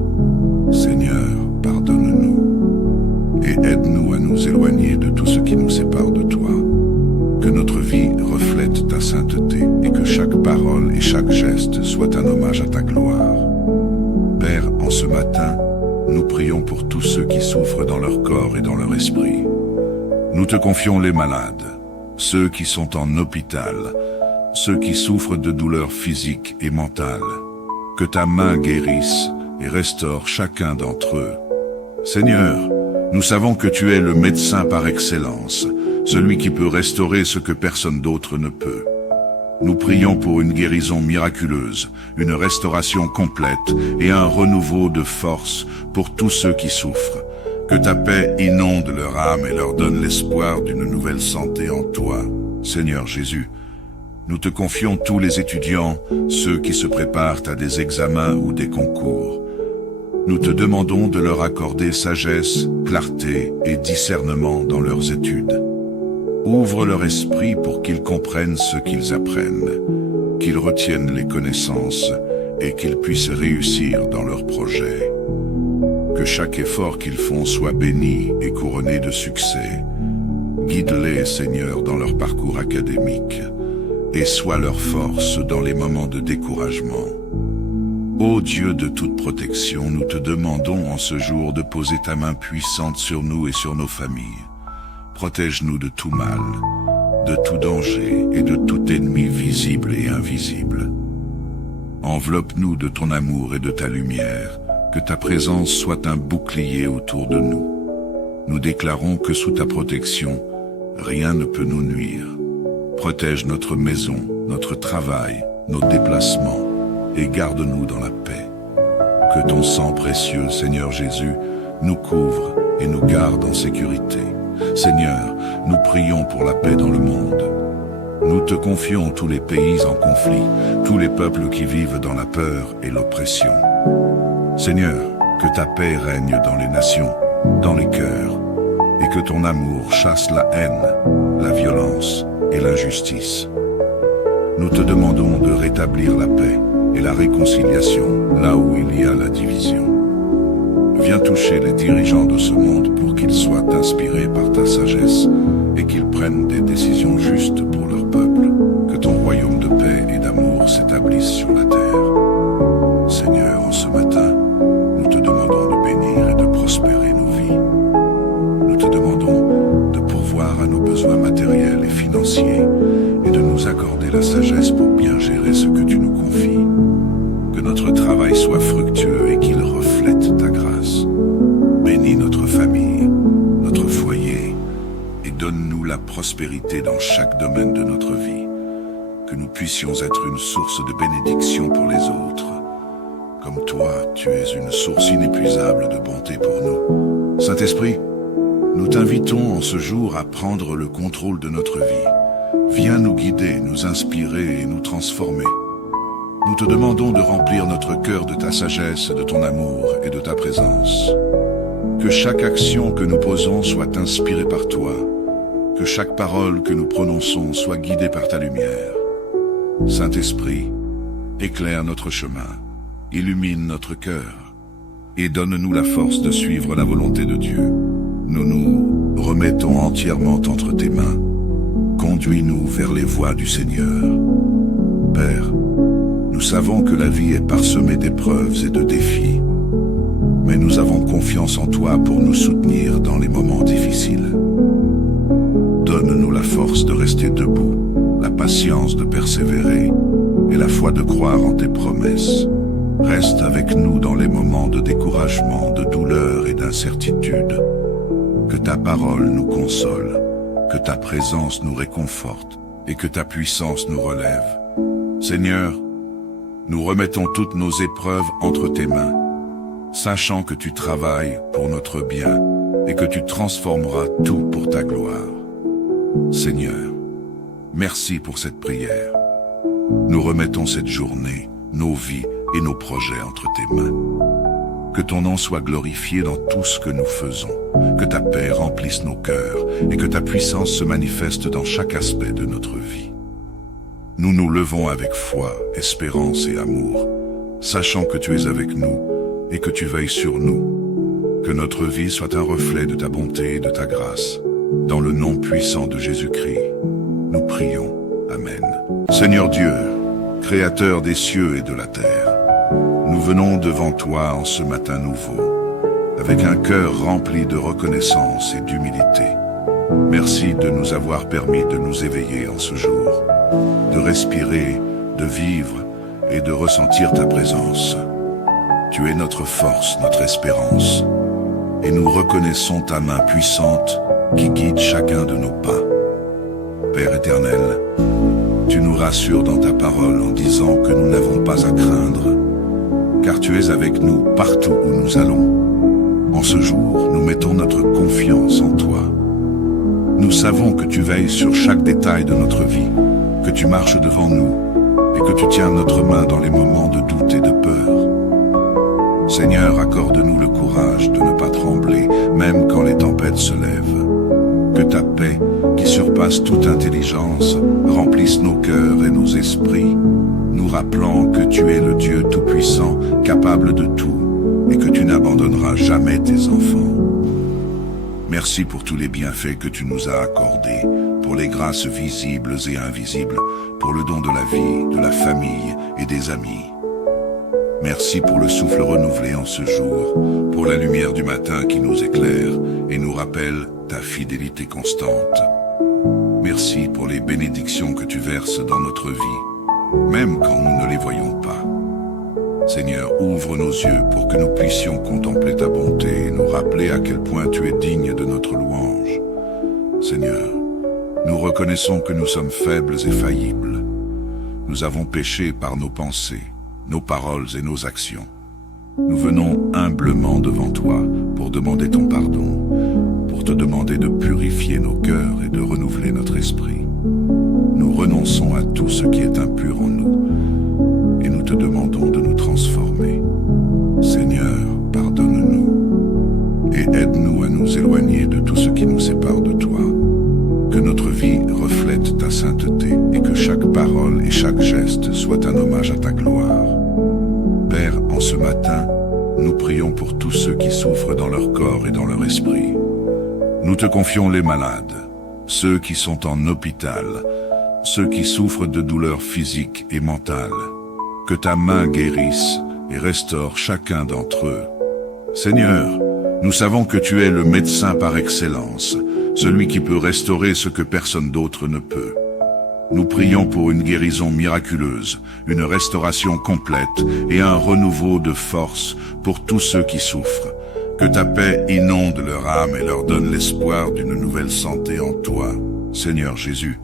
Seigneur, pardonne-nous et aide-nous à nous éloigner de tout ce qui nous sépare de toi. Que notre vie reflète ta sainteté et que chaque parole et chaque geste soit un hommage à ta gloire. Père, en ce matin, nous prions pour tous ceux qui souffrent dans leur corps et dans leur esprit. Nous te confions les malades, ceux qui sont en hôpital, ceux qui souffrent de douleurs physiques et mentales. Que ta main guérisse et restaure chacun d'entre eux. Seigneur, nous savons que tu es le médecin par excellence, celui qui peut restaurer ce que personne d'autre ne peut. Nous prions pour une guérison miraculeuse, une restauration complète et un renouveau de force pour tous ceux qui souffrent. Que ta paix inonde leur âme et leur donne l'espoir d'une nouvelle santé en toi. Seigneur Jésus, nous te confions tous les étudiants, ceux qui se préparent à des examens ou des concours. Nous te demandons de leur accorder sagesse, clarté et discernement dans leurs études. Ouvre leur esprit pour qu'ils comprennent ce qu'ils apprennent, qu'ils retiennent les connaissances et qu'ils puissent réussir dans leurs projets. Que chaque effort qu'ils font soit béni et couronné de succès. Guide-les, Seigneur, dans leur parcours académique et sois leur force dans les moments de découragement. Ô Dieu de toute protection, nous te demandons en ce jour de poser ta main puissante sur nous et sur nos familles. Protège-nous de tout mal, de tout danger et de tout ennemi visible et invisible. Enveloppe-nous de ton amour et de ta lumière, que ta présence soit un bouclier autour de nous. Nous déclarons que sous ta protection, rien ne peut nous nuire. Protège notre maison, notre travail, nos déplacements et garde-nous dans la paix. Que ton sang précieux, Seigneur Jésus, nous couvre et nous garde en sécurité. Seigneur, nous prions pour la paix dans le monde. Nous te confions tous les pays en conflit, tous les peuples qui vivent dans la peur et l'oppression. Seigneur, que ta paix règne dans les nations, dans les cœurs, et que ton amour chasse la haine, la violence et l'injustice. Nous te demandons de rétablir la paix et la réconciliation là où il y a la division. Viens toucher les dirigeants de ce monde pour qu'ils soient inspirés par ta sagesse et qu'ils prennent des décisions justes pour leur peuple. Que ton royaume de paix et d'amour s'établisse sur la terre. Seigneur, en ce matin, nous te demandons de bénir et de prospérer nos vies. Nous te demandons de pourvoir à nos besoins matériels et financiers et de nous accorder la sagesse pour bien gérer ce que tu nous confies. Que notre travail soit fructueux et qu'il reflète ta grâce. Bénis notre famille, notre foyer et donne-nous la prospérité dans chaque domaine de notre vie. Que nous puissions être une source de bénédiction pour les autres. Comme toi, tu es une source inépuisable de bonté pour nous. Saint-Esprit, nous t'invitons en ce jour à prendre le contrôle de notre vie. Viens nous guider, nous inspirer et nous transformer. Nous te demandons de remplir notre cœur de ta sagesse, de ton amour et de ta présence. Que chaque action que nous posons soit inspirée par toi. Que chaque parole que nous prononçons soit guidée par ta lumière. Saint-Esprit, éclaire notre chemin, illumine notre cœur et donne-nous la force de suivre la volonté de Dieu. Nous nous remettons entièrement entre tes mains. Conduis-nous vers les voies du Seigneur. Père, nous savons que la vie est parsemée d'épreuves et de défis, mais nous avons confiance en toi pour nous soutenir dans les moments difficiles. force de rester debout, la patience de persévérer et la foi de croire en tes promesses. Reste avec nous dans les moments de découragement, de douleur et d'incertitude. Que ta parole nous console, que ta présence nous réconforte et que ta puissance nous relève. Seigneur, nous remettons toutes nos épreuves entre tes mains, sachant que tu travailles pour notre bien et que tu transformeras tout pour ta gloire. Seigneur, merci pour cette prière. Nous remettons cette journée, nos vies et nos projets entre tes mains. Que ton nom soit glorifié dans tout ce que nous faisons, que ta paix remplisse nos cœurs et que ta puissance se manifeste dans chaque aspect de notre vie. Nous nous levons avec foi, espérance et amour, sachant que tu es avec nous et que tu veilles sur nous. Que notre vie soit un reflet de ta bonté et de ta grâce. Dans le nom puissant de Jésus-Christ, nous prions. Amen. Seigneur Dieu, Créateur des cieux et de la terre, nous venons devant toi en ce matin nouveau, avec un cœur rempli de reconnaissance et d'humilité. Merci de nous avoir permis de nous éveiller en ce jour, de respirer, de vivre et de ressentir ta présence. Tu es notre force, notre espérance, et nous reconnaissons ta main puissante qui guide chacun de nos pas. Père éternel, tu nous rassures dans ta parole en disant que nous n'avons pas à craindre, car tu es avec nous partout où nous allons. En ce jour, nous mettons notre confiance en toi. Nous savons que tu veilles sur chaque détail de notre vie, que tu marches devant nous et que tu tiens notre main dans les moments de doute et de peur. Seigneur, accorde-nous le courage de ne pas trembler, même quand les tempêtes se lèvent. Que ta paix, qui surpasse toute intelligence, remplisse nos cœurs et nos esprits, nous rappelant que tu es le Dieu Tout-Puissant, capable de tout, et que tu n'abandonneras jamais tes enfants. Merci pour tous les bienfaits que tu nous as accordés, pour les grâces visibles et invisibles, pour le don de la vie, de la famille et des amis. Merci pour le souffle renouvelé en ce jour, pour la lumière du matin qui nous éclaire et nous rappelle ta fidélité constante. Merci pour les bénédictions que tu verses dans notre vie, même quand nous ne les voyons pas. Seigneur, ouvre nos yeux pour que nous puissions contempler ta bonté et nous rappeler à quel point tu es digne de notre louange. Seigneur, nous reconnaissons que nous sommes faibles et faillibles. Nous avons péché par nos pensées, nos paroles et nos actions. Nous venons humblement devant toi pour demander ton pardon, pour te demander de purifier nos cœurs et de renouveler notre esprit. Nous renonçons à tout ce qui est impur en nous et nous te demandons de nous transformer. Seigneur, pardonne-nous et aide-nous à nous éloigner de tout ce qui nous sépare de toi. Que notre vie reflète ta sainteté et que chaque parole et chaque geste soit un hommage à ta gloire. Père, en ce matin, nous prions pour tous ceux qui souffrent dans leur corps et dans leur esprit. Nous te confions les malades, ceux qui sont en hôpital, ceux qui souffrent de douleurs physiques et mentales. Que ta main guérisse et restaure chacun d'entre eux. Seigneur, nous savons que tu es le médecin par excellence, celui qui peut restaurer ce que personne d'autre ne peut. Nous prions pour une guérison miraculeuse, une restauration complète et un renouveau de force pour tous ceux qui souffrent. Que ta paix inonde leur âme et leur donne l'espoir d'une nouvelle santé en toi. Seigneur Jésus,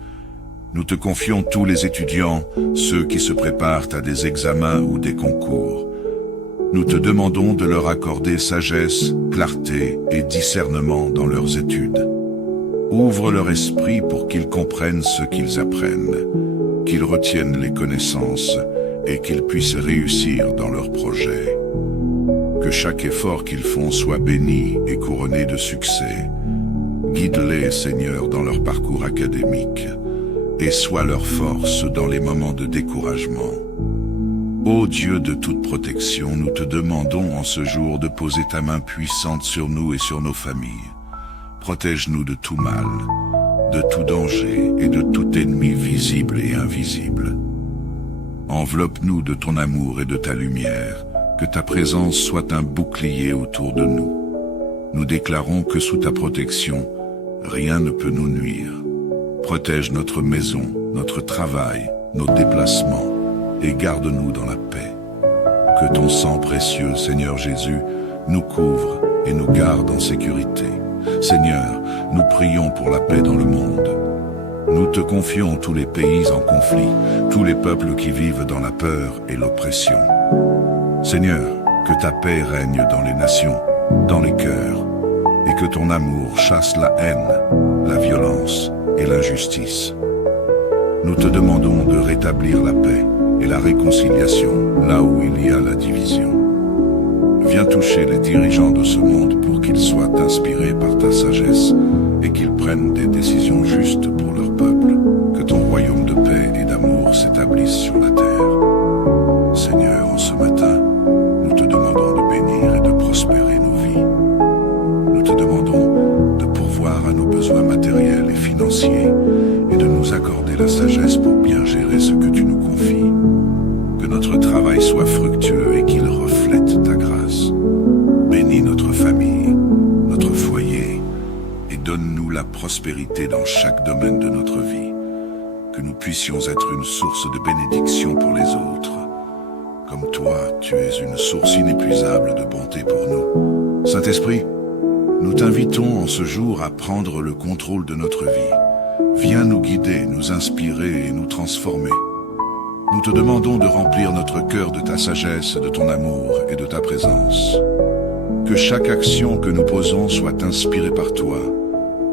nous te confions tous les étudiants, ceux qui se préparent à des examens ou des concours. Nous te demandons de leur accorder sagesse, clarté et discernement dans leurs études. Ouvre leur esprit pour qu'ils comprennent ce qu'ils apprennent, qu'ils retiennent les connaissances et qu'ils puissent réussir dans leurs projets. Que chaque effort qu'ils font soit béni et couronné de succès. Guide-les, Seigneur, dans leur parcours académique et sois leur force dans les moments de découragement. Ô Dieu de toute protection, nous te demandons en ce jour de poser ta main puissante sur nous et sur nos familles. Protège-nous de tout mal, de tout danger et de tout ennemi visible et invisible. Enveloppe-nous de ton amour et de ta lumière, que ta présence soit un bouclier autour de nous. Nous déclarons que sous ta protection, rien ne peut nous nuire. Protège notre maison, notre travail, nos déplacements, et garde-nous dans la paix. Que ton sang précieux, Seigneur Jésus, nous couvre et nous garde en sécurité. Seigneur, nous prions pour la paix dans le monde. Nous te confions tous les pays en conflit, tous les peuples qui vivent dans la peur et l'oppression. Seigneur, que ta paix règne dans les nations, dans les cœurs, et que ton amour chasse la haine, la violence et l'injustice. Nous te demandons de rétablir la paix et la réconciliation là où il y a la division. Viens toucher les dirigeants de ce monde pour qu'ils soient inspirés par ta sagesse et qu'ils prennent des décisions justes pour leur peuple. Que ton royaume de paix et d'amour s'établisse sur la terre. Seigneur, en ce matin, nous te demandons de bénir et de prospérer nos vies. Nous te demandons de pourvoir à nos besoins matériels et financiers et de nous accorder la sagesse pour bien gérer ce que tu nous confies. Que notre travail soit fructueux et qu'il reflète ta grâce. Bénis notre famille, notre foyer, et donne-nous la prospérité dans chaque domaine de notre vie. Que nous puissions être une source de bénédiction pour les autres. Comme toi, tu es une source inépuisable de bonté pour nous. Saint-Esprit, nous t'invitons en ce jour à prendre le contrôle de notre vie. Viens nous guider, nous inspirer et nous transformer. Nous te demandons de remplir notre cœur de ta sagesse, de ton amour et de ta présence. Que chaque action que nous posons soit inspirée par toi.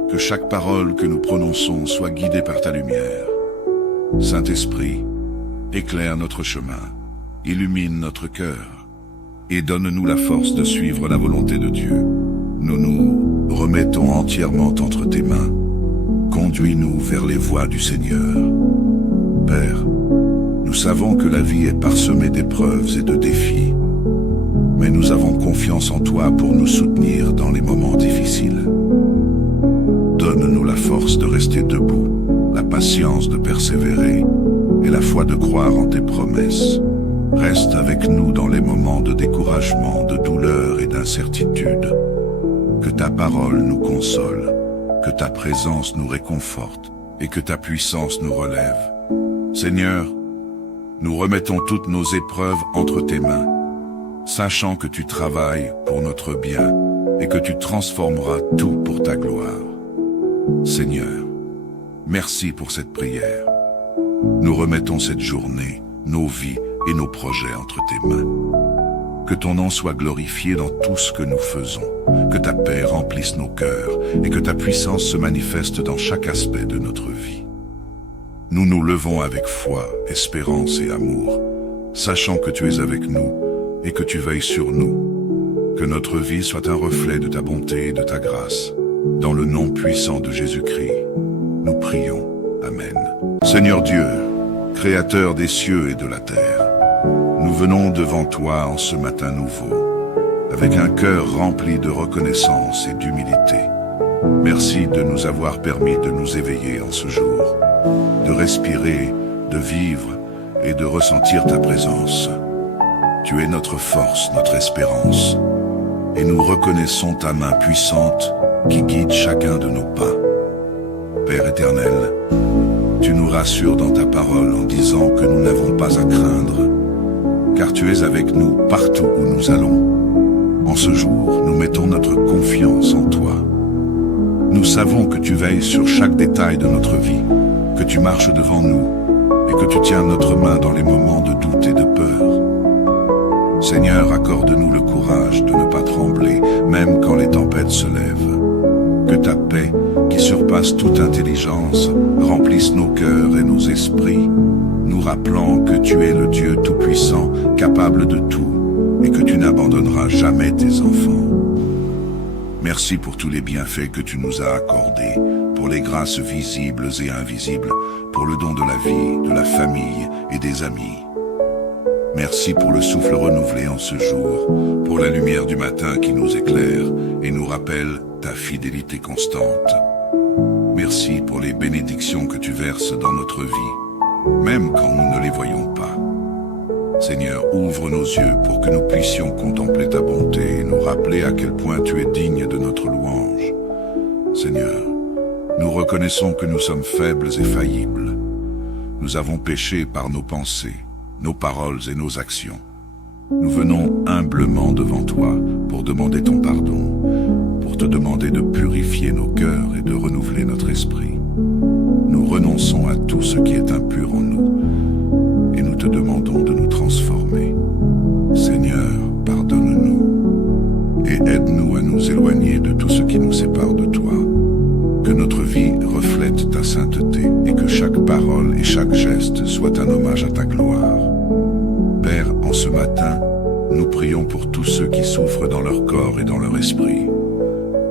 Que chaque parole que nous prononçons soit guidée par ta lumière. Saint-Esprit, éclaire notre chemin, illumine notre cœur et donne-nous la force de suivre la volonté de Dieu. Nous nous remettons entièrement entre tes mains. Conduis-nous vers les voies du Seigneur. Père, nous savons que la vie est parsemée d'épreuves et de défis, mais nous avons confiance en toi pour nous soutenir dans les moments difficiles. Donne-nous la force de rester debout, la patience de persévérer et la foi de croire en tes promesses. Reste avec nous dans les moments de découragement, de douleur et d'incertitude. Que ta parole nous console, que ta présence nous réconforte et que ta puissance nous relève. Seigneur, nous remettons toutes nos épreuves entre tes mains, sachant que tu travailles pour notre bien et que tu transformeras tout pour ta gloire. Seigneur, merci pour cette prière. Nous remettons cette journée, nos vies et nos projets entre tes mains. Que ton nom soit glorifié dans tout ce que nous faisons, que ta paix remplisse nos cœurs et que ta puissance se manifeste dans chaque aspect de notre vie. Nous nous levons avec foi, espérance et amour, sachant que tu es avec nous et que tu veilles sur nous. Que notre vie soit un reflet de ta bonté et de ta grâce. Dans le nom puissant de Jésus-Christ, nous prions. Amen. Seigneur Dieu, Créateur des cieux et de la terre, nous venons devant toi en ce matin nouveau, avec un cœur rempli de reconnaissance et d'humilité. Merci de nous avoir permis de nous éveiller en ce jour, de respirer, de vivre et de ressentir ta présence. Tu es notre force, notre espérance, et nous reconnaissons ta main puissante qui guide chacun de nos pas. Père éternel, tu nous rassures dans ta parole en disant que nous n'avons pas à craindre, car tu es avec nous partout où nous allons. En ce jour, nous mettons notre confiance en toi. Nous savons que tu veilles sur chaque détail de notre vie, que tu marches devant nous et que tu tiens notre main dans les moments de doute et de peur. Seigneur, accorde-nous le courage de ne pas trembler, même quand les tempêtes se lèvent. Que ta paix, qui surpasse toute intelligence, remplisse nos cœurs et nos esprits, nous rappelant que tu es le Dieu Tout-Puissant, capable de tout, et que tu n'abandonneras jamais tes enfants. Merci pour tous les bienfaits que tu nous as accordés, pour les grâces visibles et invisibles, pour le don de la vie, de la famille et des amis. Merci pour le souffle renouvelé en ce jour, pour la lumière du matin qui nous éclaire et nous rappelle ta fidélité constante. Merci pour les bénédictions que tu verses dans notre vie, même quand nous ne les voyons pas. Seigneur, ouvre nos yeux pour que nous puissions contempler ta bonté et nous rappeler à quel point tu es digne de notre louange. Seigneur, nous nous reconnaissons que nous sommes faibles et faillibles. Nous avons péché par nos pensées, nos paroles et nos actions. Nous venons humblement devant toi pour demander ton pardon, pour te demander de purifier nos cœurs et de renouveler notre esprit. Nous renonçons à tout ce qui est impur en nous et nous te demandons de nous transformer. Seigneur, pardonne-nous et aide-nous à nous éloigner de tout ce qui nous sépare de toi. Que notre vie reflète ta sainteté et que chaque parole et chaque geste soit un hommage à ta gloire. Père, en ce matin, nous prions pour tous ceux qui souffrent dans leur corps et dans leur esprit.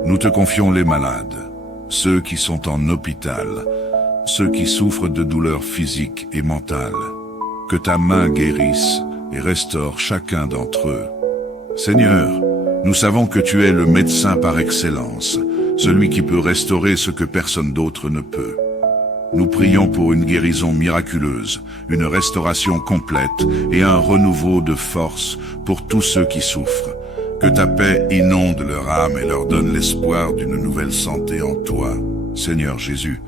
Nous te confions les malades, ceux qui sont en hôpital, ceux qui souffrent de douleurs physiques et mentales. Que ta main guérisse et restaure chacun d'entre eux. Seigneur, nous savons que tu es le médecin par excellence, celui qui peut restaurer ce que personne d'autre ne peut. Nous prions pour une guérison miraculeuse, une restauration complète et un renouveau de force pour tous ceux qui souffrent. Que ta paix inonde leur âme et leur donne l'espoir d'une nouvelle santé en toi. Seigneur Jésus,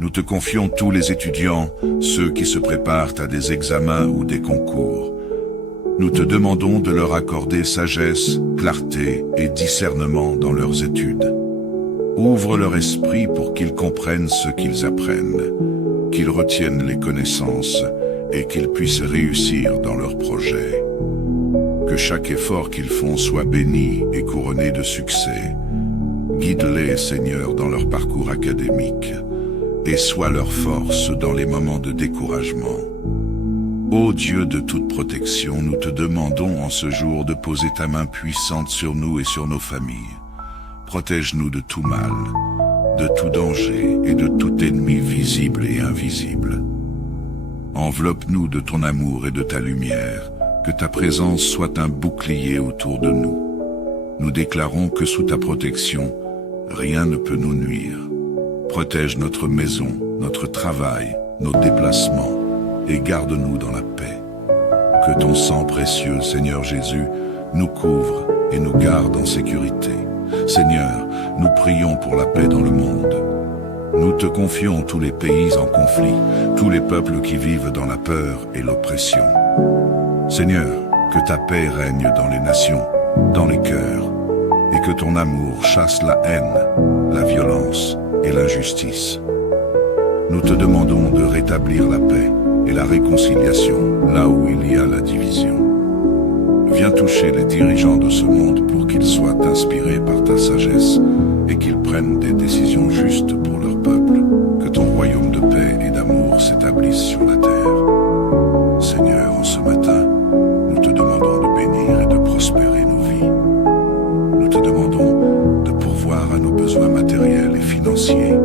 nous te confions tous les étudiants, ceux qui se préparent à des examens ou des concours. Nous te demandons de leur accorder sagesse, clarté et discernement dans leurs études. Ouvre leur esprit pour qu'ils comprennent ce qu'ils apprennent, qu'ils retiennent les connaissances et qu'ils puissent réussir dans leurs projets. Que chaque effort qu'ils font soit béni et couronné de succès. Guide-les, Seigneur, dans leur parcours académique et sois leur force dans les moments de découragement. Ô Dieu de toute protection, nous te demandons en ce jour de poser ta main puissante sur nous et sur nos familles. Protège-nous de tout mal, de tout danger et de tout ennemi visible et invisible. Enveloppe-nous de ton amour et de ta lumière, que ta présence soit un bouclier autour de nous. Nous déclarons que sous ta protection, rien ne peut nous nuire. Protège notre maison, notre travail, nos déplacements et garde-nous dans la paix. Que ton sang précieux, Seigneur Jésus, nous couvre et nous garde en sécurité. Seigneur, nous prions pour la paix dans le monde. Nous te confions tous les pays en conflit, tous les peuples qui vivent dans la peur et l'oppression. Seigneur, que ta paix règne dans les nations, dans les cœurs, et que ton amour chasse la haine, la violence et l'injustice. Nous te demandons de rétablir la paix et la réconciliation là où il y a la division. Viens toucher les dirigeants de ce monde pour qu'ils soient inspirés par ta sagesse et qu'ils prennent des décisions justes pour leur peuple. Que ton royaume de paix et d'amour s'établisse sur la terre. Seigneur, en ce matin, nous te demandons de bénir et de prospérer nos vies. Nous te demandons de pourvoir à nos besoins matériels et financiers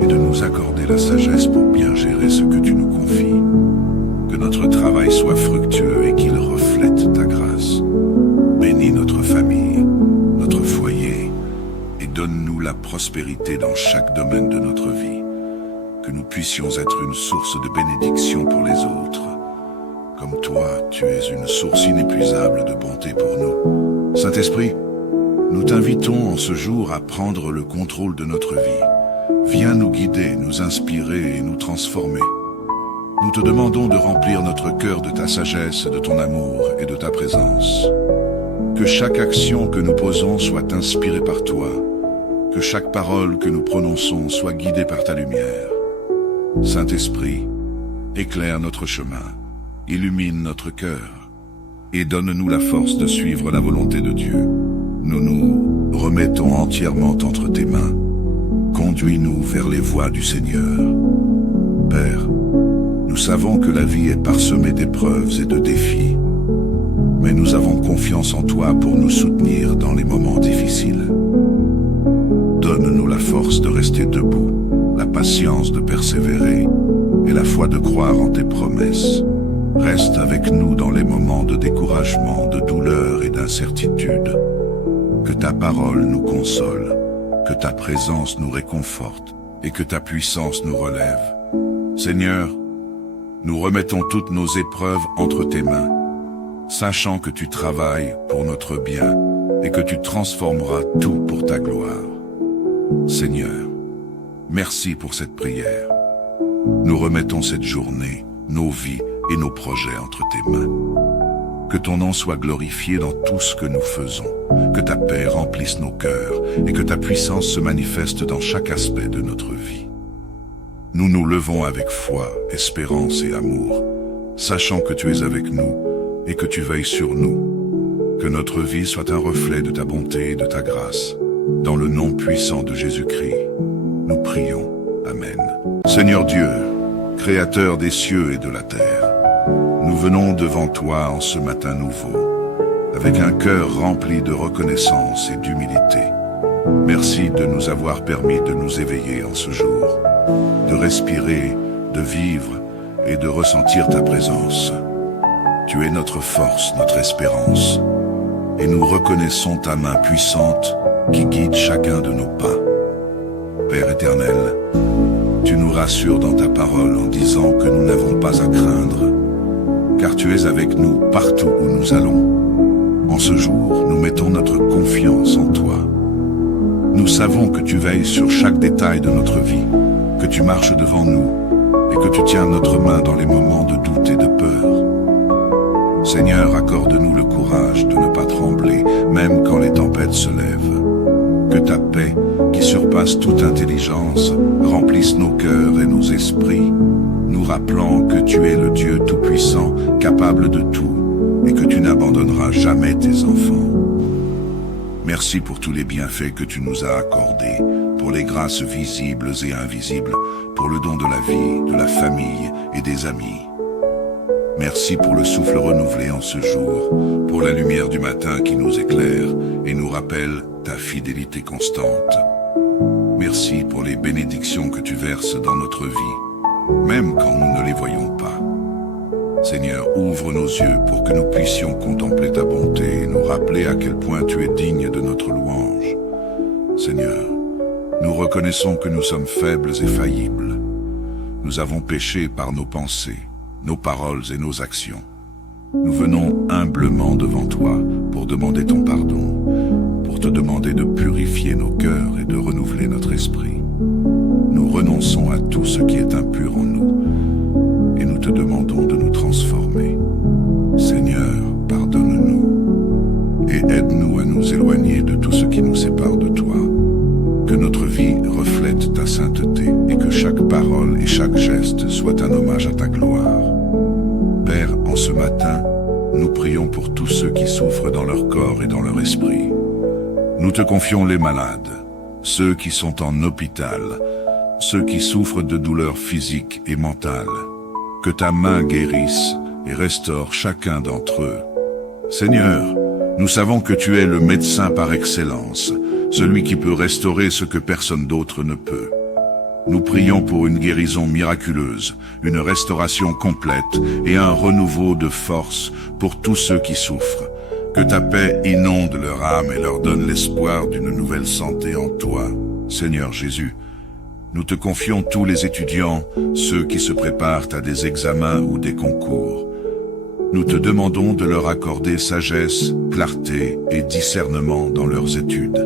et de nous accorder la sagesse pour bien gérer ce que tu nous confies. Que notre travail soit fructueux et qu'il reflète ta grâce. Bénis notre famille, notre foyer et donne-nous la prospérité dans chaque domaine de notre vie. Que nous puissions être une source de bénédiction pour les autres. Comme toi, tu es une source inépuisable de bonté pour nous. Saint-Esprit, nous t'invitons en ce jour à prendre le contrôle de notre vie. Viens nous guider, nous inspirer et nous transformer. Nous te demandons de remplir notre cœur de ta sagesse, de ton amour et de ta présence. Que chaque action que nous posons soit inspirée par toi. Que chaque parole que nous prononçons soit guidée par ta lumière. Saint-Esprit, éclaire notre chemin, illumine notre cœur et donne-nous la force de suivre la volonté de Dieu. Nous nous remettons entièrement entre tes mains. Conduis-nous vers les voies du Seigneur. Père, nous savons que la vie est parsemée d'épreuves et de défis, mais nous avons confiance en toi pour nous soutenir dans les moments difficiles. Donne-nous la force de rester debout, la patience de persévérer et la foi de croire en tes promesses. Reste avec nous dans les moments de découragement, de douleur et d'incertitude. Que ta parole nous console, que ta présence nous réconforte et que ta puissance nous relève. Seigneur, nous remettons toutes nos épreuves entre tes mains, sachant que tu travailles pour notre bien et que tu transformeras tout pour ta gloire. Seigneur, merci pour cette prière. Nous remettons cette journée, nos vies et nos projets entre tes mains. Que ton nom soit glorifié dans tout ce que nous faisons, que ta paix remplisse nos cœurs et que ta puissance se manifeste dans chaque aspect de notre vie. Nous nous levons avec foi, espérance et amour, sachant que tu es avec nous et que tu veilles sur nous. Que notre vie soit un reflet de ta bonté et de ta grâce. Dans le nom puissant de Jésus-Christ, nous prions. Amen. Seigneur Dieu, Créateur des cieux et de la terre, nous venons devant toi en ce matin nouveau, avec un cœur rempli de reconnaissance et d'humilité. Merci de nous avoir permis de nous éveiller en ce jour, de respirer, de vivre et de ressentir ta présence. Tu es notre force, notre espérance, et nous reconnaissons ta main puissante qui guide chacun de nos pas. Père éternel, tu nous rassures dans ta parole en disant que nous n'avons pas à craindre, car tu es avec nous partout où nous allons. En ce jour, nous mettons notre confiance en toi. Nous savons que tu veilles sur chaque détail de notre vie, que tu marches devant nous et que tu tiens notre main dans les moments de doute et de peur. Seigneur, accorde-nous le courage de ne pas trembler, même quand les tempêtes se lèvent. Que ta paix, qui surpasse toute intelligence, remplisse nos cœurs et nos esprits, nous rappelant que tu es le Dieu Tout-Puissant, capable de tout, et que tu n'abandonneras jamais tes enfants. Merci pour tous les bienfaits que tu nous as accordés, pour les grâces visibles et invisibles, pour le don de la vie, de la famille et des amis. Merci pour le souffle renouvelé en ce jour, pour la lumière du matin qui nous éclaire et nous rappelle ta fidélité constante. Merci pour les bénédictions que tu verses dans notre vie, même quand nous ne les voyons pas. Seigneur, ouvre nos yeux pour que nous puissions contempler ta bonté et nous rappeler à quel point tu es digne de notre louange. Seigneur, nous reconnaissons que nous sommes faibles et faillibles. Nous avons péché par nos pensées, nos paroles et nos actions. Nous venons humblement devant toi pour demander ton pardon, pour te demander de purifier nos cœurs et de renouveler notre esprit. Nous renonçons à tout ce qui est impur en nous et nous te demandons de nous transformer. Seigneur, pardonne-nous et aide-nous à nous éloigner de tout ce qui nous sépare de toi. Que notre vie reflète ta sainteté et que chaque parole et chaque geste soit un hommage à ta gloire. Père, en ce matin, nous prions pour tous ceux qui souffrent dans leur corps et dans leur esprit. Nous te confions les malades, ceux qui sont en hôpital, ceux qui souffrent de douleurs physiques et mentales. Que ta main guérisse et restaure chacun d'entre eux. Seigneur, nous savons que tu es le médecin par excellence, celui qui peut restaurer ce que personne d'autre ne peut. Nous prions pour une guérison miraculeuse, une restauration complète et un renouveau de force pour tous ceux qui souffrent. Que ta paix inonde leur âme et leur donne l'espoir d'une nouvelle santé en toi. Seigneur Jésus, nous te confions tous les étudiants, ceux qui se préparent à des examens ou des concours. Nous te demandons de leur accorder sagesse, clarté et discernement dans leurs études.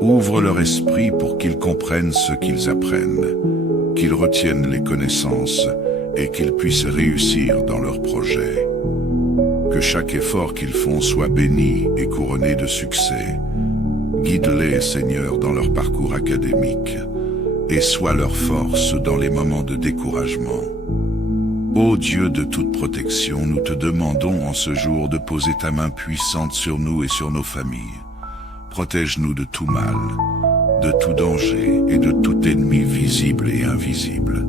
Ouvre leur esprit pour qu'ils comprennent ce qu'ils apprennent, qu'ils retiennent les connaissances et qu'ils puissent réussir dans leurs projets. Que chaque effort qu'ils font soit béni et couronné de succès. Guide-les, Seigneur, dans leur parcours académique et sois leur force dans les moments de découragement. Ô Dieu de toute protection, nous te demandons en ce jour de poser ta main puissante sur nous et sur nos familles. Protège-nous de tout mal, de tout danger et de tout ennemi visible et invisible.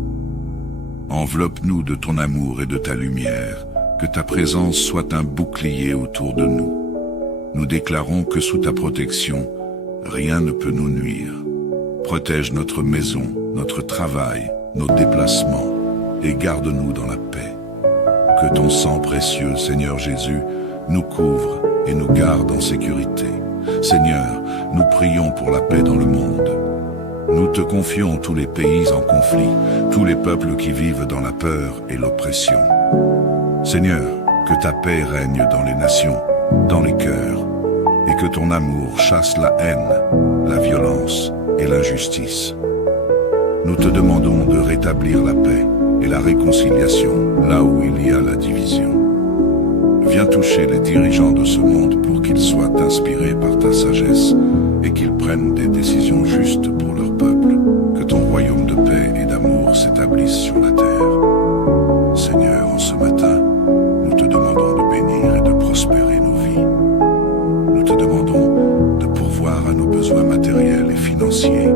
Enveloppe-nous de ton amour et de ta lumière, que ta présence soit un bouclier autour de nous. Nous déclarons que sous ta protection, rien ne peut nous nuire. Protège notre maison, notre travail, nos déplacements et garde-nous dans la paix. Que ton sang précieux, Seigneur Jésus, nous couvre et nous garde en sécurité. Seigneur, nous prions pour la paix dans le monde. Nous te confions tous les pays en conflit, tous les peuples qui vivent dans la peur et l'oppression. Seigneur, que ta paix règne dans les nations, dans les cœurs, et que ton amour chasse la haine, la violence et l'injustice. Nous te demandons de rétablir la paix et la réconciliation là où il y a la division. Viens toucher les dirigeants de ce monde pour qu'ils soient inspirés par ta sagesse et qu'ils prennent des décisions justes pour leur peuple. Que ton royaume de paix et d'amour s'établisse sur la terre. Seigneur, en ce matin, nous te demandons de bénir et de prospérer nos vies. Nous te demandons de pourvoir à nos besoins matériels et financiers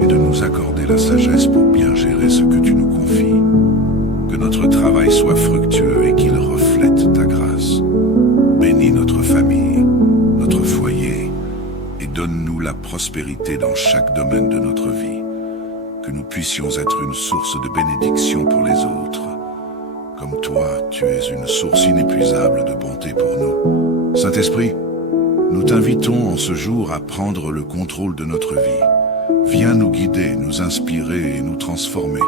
et de nous accorder la sagesse pour bien gérer ce que tu nous confies. Que notre travail soit fructueux et qu'il reflète ta grâce. Bénis notre famille, notre foyer et donne-nous la prospérité dans chaque domaine de notre vie. Que nous puissions être une source de bénédiction pour les autres. Comme toi, tu es une source inépuisable de bonté pour nous. Saint-Esprit, nous t'invitons en ce jour à prendre le contrôle de notre vie. Viens nous guider, nous inspirer et nous transformer.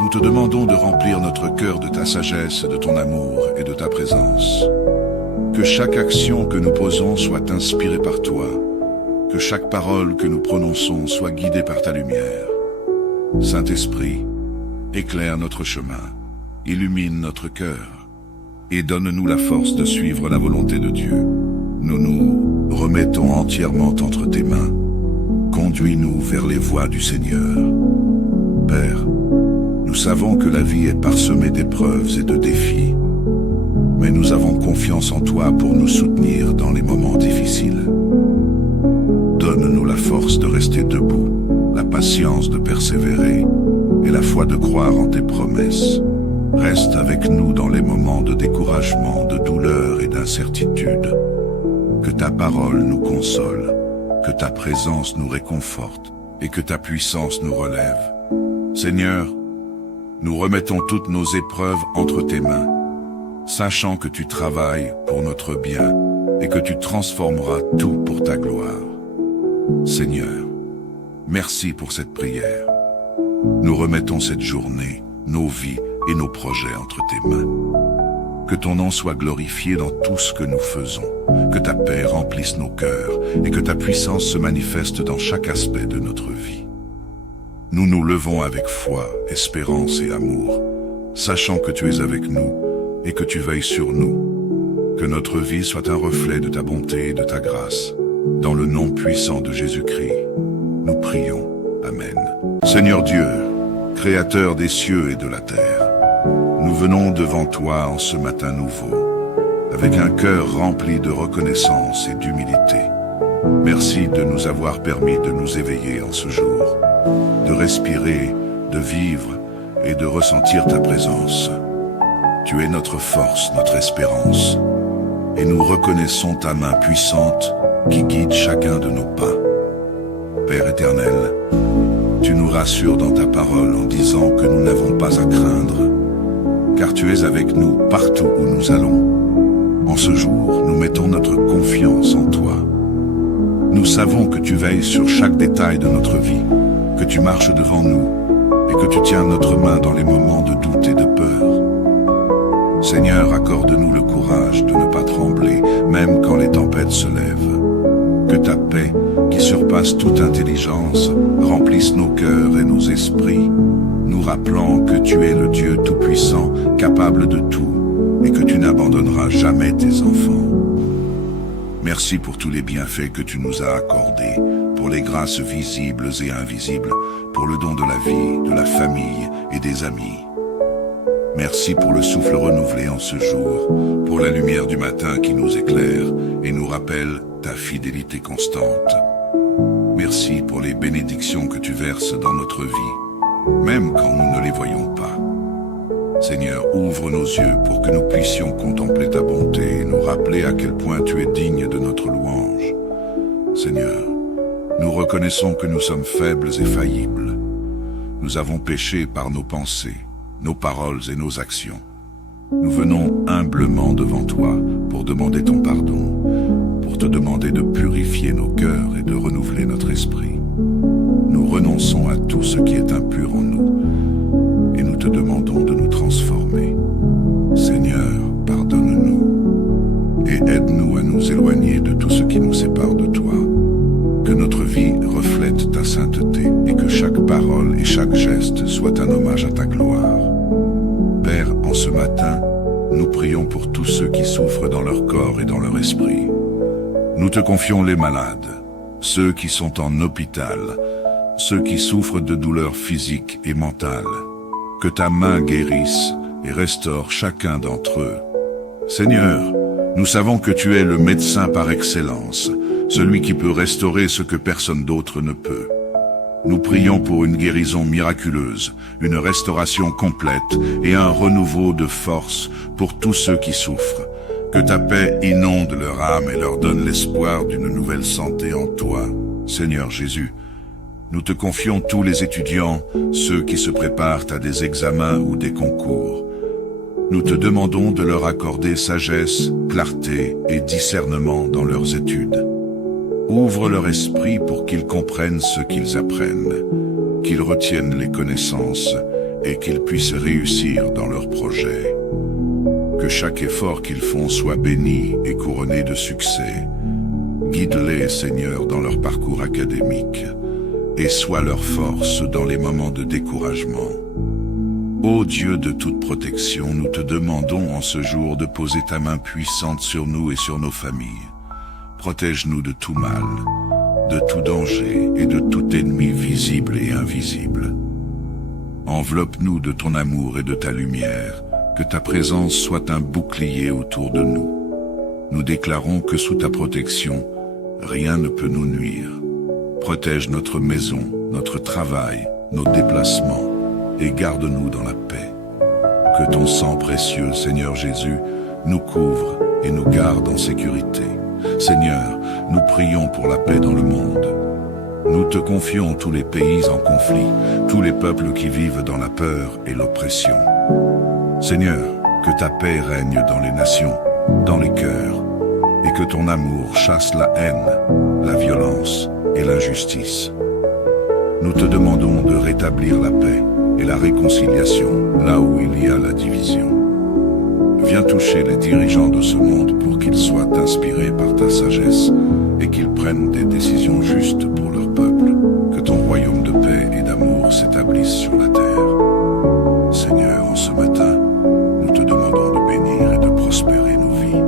Nous te demandons de remplir notre cœur de ta sagesse, de ton amour et de ta présence. Que chaque action que nous posons soit inspirée par toi. Que chaque parole que nous prononçons soit guidée par ta lumière. Saint-Esprit, éclaire notre chemin, illumine notre cœur et donne-nous la force de suivre la volonté de Dieu. Nous nous remettons entièrement entre tes mains. Conduis-nous vers les voies du Seigneur. Père, nous savons que la vie est parsemée d'épreuves et de défis, mais nous avons confiance en toi pour nous soutenir dans les moments difficiles. Donne-nous la force de rester debout, la patience de persévérer et la foi de croire en tes promesses. Reste avec nous dans les moments de découragement, de douleur et d'incertitude. Que ta parole nous console, que ta présence nous réconforte et que ta puissance nous relève. Seigneur, nous remettons toutes nos épreuves entre tes mains, sachant que tu travailles pour notre bien et que tu transformeras tout pour ta gloire. Seigneur, merci pour cette prière. Nous remettons cette journée, nos vies et nos projets entre tes mains. Que ton nom soit glorifié dans tout ce que nous faisons, que ta paix remplisse nos cœurs et que ta puissance se manifeste dans chaque aspect de notre vie. Nous nous levons avec foi, espérance et amour, sachant que tu es avec nous et que tu veilles sur nous. Que notre vie soit un reflet de ta bonté et de ta grâce. Dans le nom puissant de Jésus-Christ, nous prions. Amen. Seigneur Dieu, Créateur des cieux et de la terre, nous venons devant toi en ce matin nouveau, avec un cœur rempli de reconnaissance et d'humilité. Merci de nous avoir permis de nous éveiller en ce jour, de respirer, de vivre et de ressentir ta présence. Tu es notre force, notre espérance, et nous reconnaissons ta main puissante qui guide chacun de nos pas. Père éternel, tu nous rassures dans ta parole en disant que nous n'avons pas à craindre, car tu es avec nous partout où nous allons. En ce jour, nous mettons notre confiance en toi. Nous savons que tu veilles sur chaque détail de notre vie, que tu marches devant nous et que tu tiens notre main dans les moments de doute et de peur. Seigneur, accorde-nous le courage de ne pas trembler, même quand les tempêtes se lèvent. Que ta paix, qui surpasse toute intelligence, remplisse nos cœurs et nos esprits, nous rappelant que tu es le Dieu Tout-Puissant, capable de tout, et que tu n'abandonneras jamais tes enfants. Merci pour tous les bienfaits que tu nous as accordés, pour les grâces visibles et invisibles, pour le don de la vie, de la famille et des amis. Merci pour le souffle renouvelé en ce jour, pour la lumière du matin qui nous éclaire et nous rappelle ta fidélité constante. Merci pour les bénédictions que tu verses dans notre vie, même quand nous ne les voyons pas. Seigneur, ouvre nos yeux pour que nous puissions contempler ta bonté et nous rappeler à quel point tu es digne de notre louange. Seigneur, nous reconnaissons que nous sommes faibles et faillibles. Nous avons péché par nos pensées, nos paroles et nos actions. Nous venons humblement devant toi pour demander ton pardon, pour te demander de purifier nos cœurs et de renouveler notre esprit. Nous renonçons à tout ce qui est impur en nous et nous te demandons de nous transformer. Seigneur, pardonne-nous et aide-nous à nous éloigner de tout ce qui nous sépare de toi. Que notre vie reflète ta sainteté et que chaque parole et chaque geste soit un hommage à ta gloire. Père, en ce matin, nous prions pour tous ceux qui souffrent dans leur corps et dans leur esprit. Nous te confions les malades, ceux qui sont en hôpital, ceux qui souffrent de douleurs physiques et mentales. Que ta main guérisse et restaure chacun d'entre eux. Seigneur, nous savons que tu es le médecin par excellence, celui qui peut restaurer ce que personne d'autre ne peut. Nous prions pour une guérison miraculeuse, une restauration complète et un renouveau de force pour tous ceux qui souffrent. Que ta paix inonde leur âme et leur donne l'espoir d'une nouvelle santé en toi. Seigneur Jésus, nous te confions tous les étudiants, ceux qui se préparent à des examens ou des concours. Nous te demandons de leur accorder sagesse, clarté et discernement dans leurs études. Ouvre leur esprit pour qu'ils comprennent ce qu'ils apprennent, qu'ils retiennent les connaissances et qu'ils puissent réussir dans leurs projets. Que chaque effort qu'ils font soit béni et couronné de succès. Guide-les, Seigneur, dans leur parcours académique et sois leur force dans les moments de découragement. Ô Dieu de toute protection, nous te demandons en ce jour de poser ta main puissante sur nous et sur nos familles. Protège-nous de tout mal, de tout danger et de tout ennemi visible et invisible. Enveloppe-nous de ton amour et de ta lumière, que ta présence soit un bouclier autour de nous. Nous déclarons que sous ta protection, rien ne peut nous nuire. Protège notre maison, notre travail, nos déplacements et garde-nous dans la paix. Que ton sang précieux, Seigneur Jésus, nous couvre et nous garde en sécurité. Seigneur, nous prions pour la paix dans le monde. Nous te confions tous les pays en conflit, tous les peuples qui vivent dans la peur et l'oppression. Seigneur, que ta paix règne dans les nations, dans les cœurs, et que ton amour chasse la haine, la violence et l'injustice. Nous te demandons de rétablir la paix et la réconciliation là où il y a la division. Viens toucher les dirigeants de ce monde pour qu'ils soient inspirés par ta sagesse et qu'ils prennent des décisions justes pour leur peuple. Que ton royaume de paix et d'amour s'établisse sur la terre. Seigneur, en ce matin, nous te demandons de bénir et de prospérer nos vies.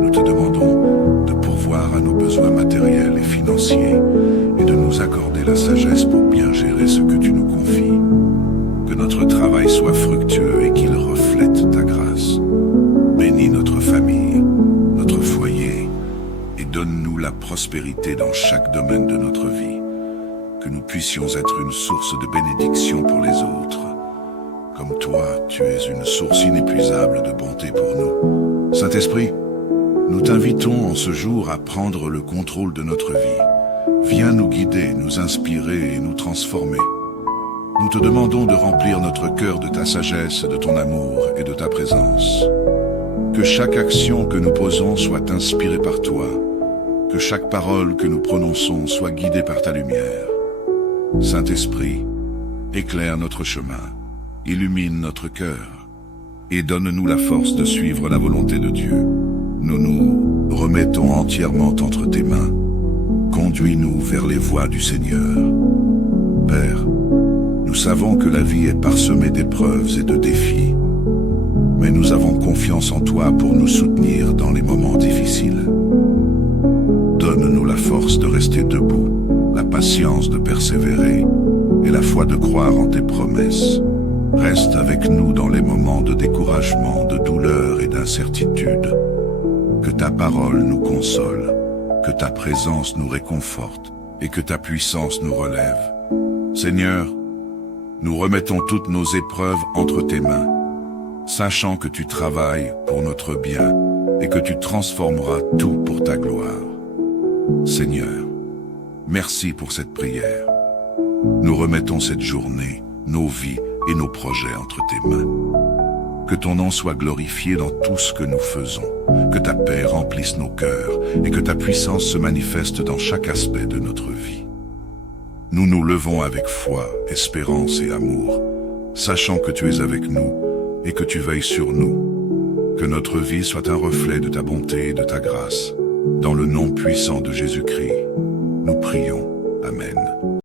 Nous te demandons de pourvoir à nos besoins matériels et financiers et de nous accorder la sagesse pour bien gérer ce que tu nous confies. Que notre travail soit fructueux et qu'il reflète ta grâce. Bénis notre famille, notre foyer et donne-nous la prospérité dans chaque domaine de notre vie. Que nous puissions être une source de bénédiction pour les autres. Comme toi, tu es une source inépuisable de bonté pour nous. Saint-Esprit, nous t'invitons en ce jour à prendre le contrôle de notre vie. Viens nous guider, nous inspirer et nous transformer. Nous te demandons de remplir notre cœur de ta sagesse, de ton amour et de ta présence. Que chaque action que nous posons soit inspirée par toi. Que chaque parole que nous prononçons soit guidée par ta lumière. Saint-Esprit, éclaire notre chemin, illumine notre cœur et donne-nous la force de suivre la volonté de Dieu. Nous nous remettons entièrement entre tes mains. Conduis-nous vers les voies du Seigneur. Père, nous savons que la vie est parsemée d'épreuves et de défis, mais nous avons confiance en toi pour nous soutenir dans les moments difficiles. Donne-nous la force de rester debout, la patience de persévérer et la foi de croire en tes promesses. Reste avec nous dans les moments de découragement, de douleur et d'incertitude. Que ta parole nous console, que ta présence nous réconforte et que ta puissance nous relève. Seigneur, nous remettons toutes nos épreuves entre tes mains, sachant que tu travailles pour notre bien et que tu transformeras tout pour ta gloire. Seigneur, merci pour cette prière. Nous remettons cette journée, nos vies et nos projets entre tes mains. Que ton nom soit glorifié dans tout ce que nous faisons, que ta paix remplisse nos cœurs et que ta puissance se manifeste dans chaque aspect de notre vie. Nous nous levons avec foi, espérance et amour, sachant que tu es avec nous et que tu veilles sur nous. Que notre vie soit un reflet de ta bonté et de ta grâce. Dans le nom puissant de Jésus-Christ, nous prions. Amen.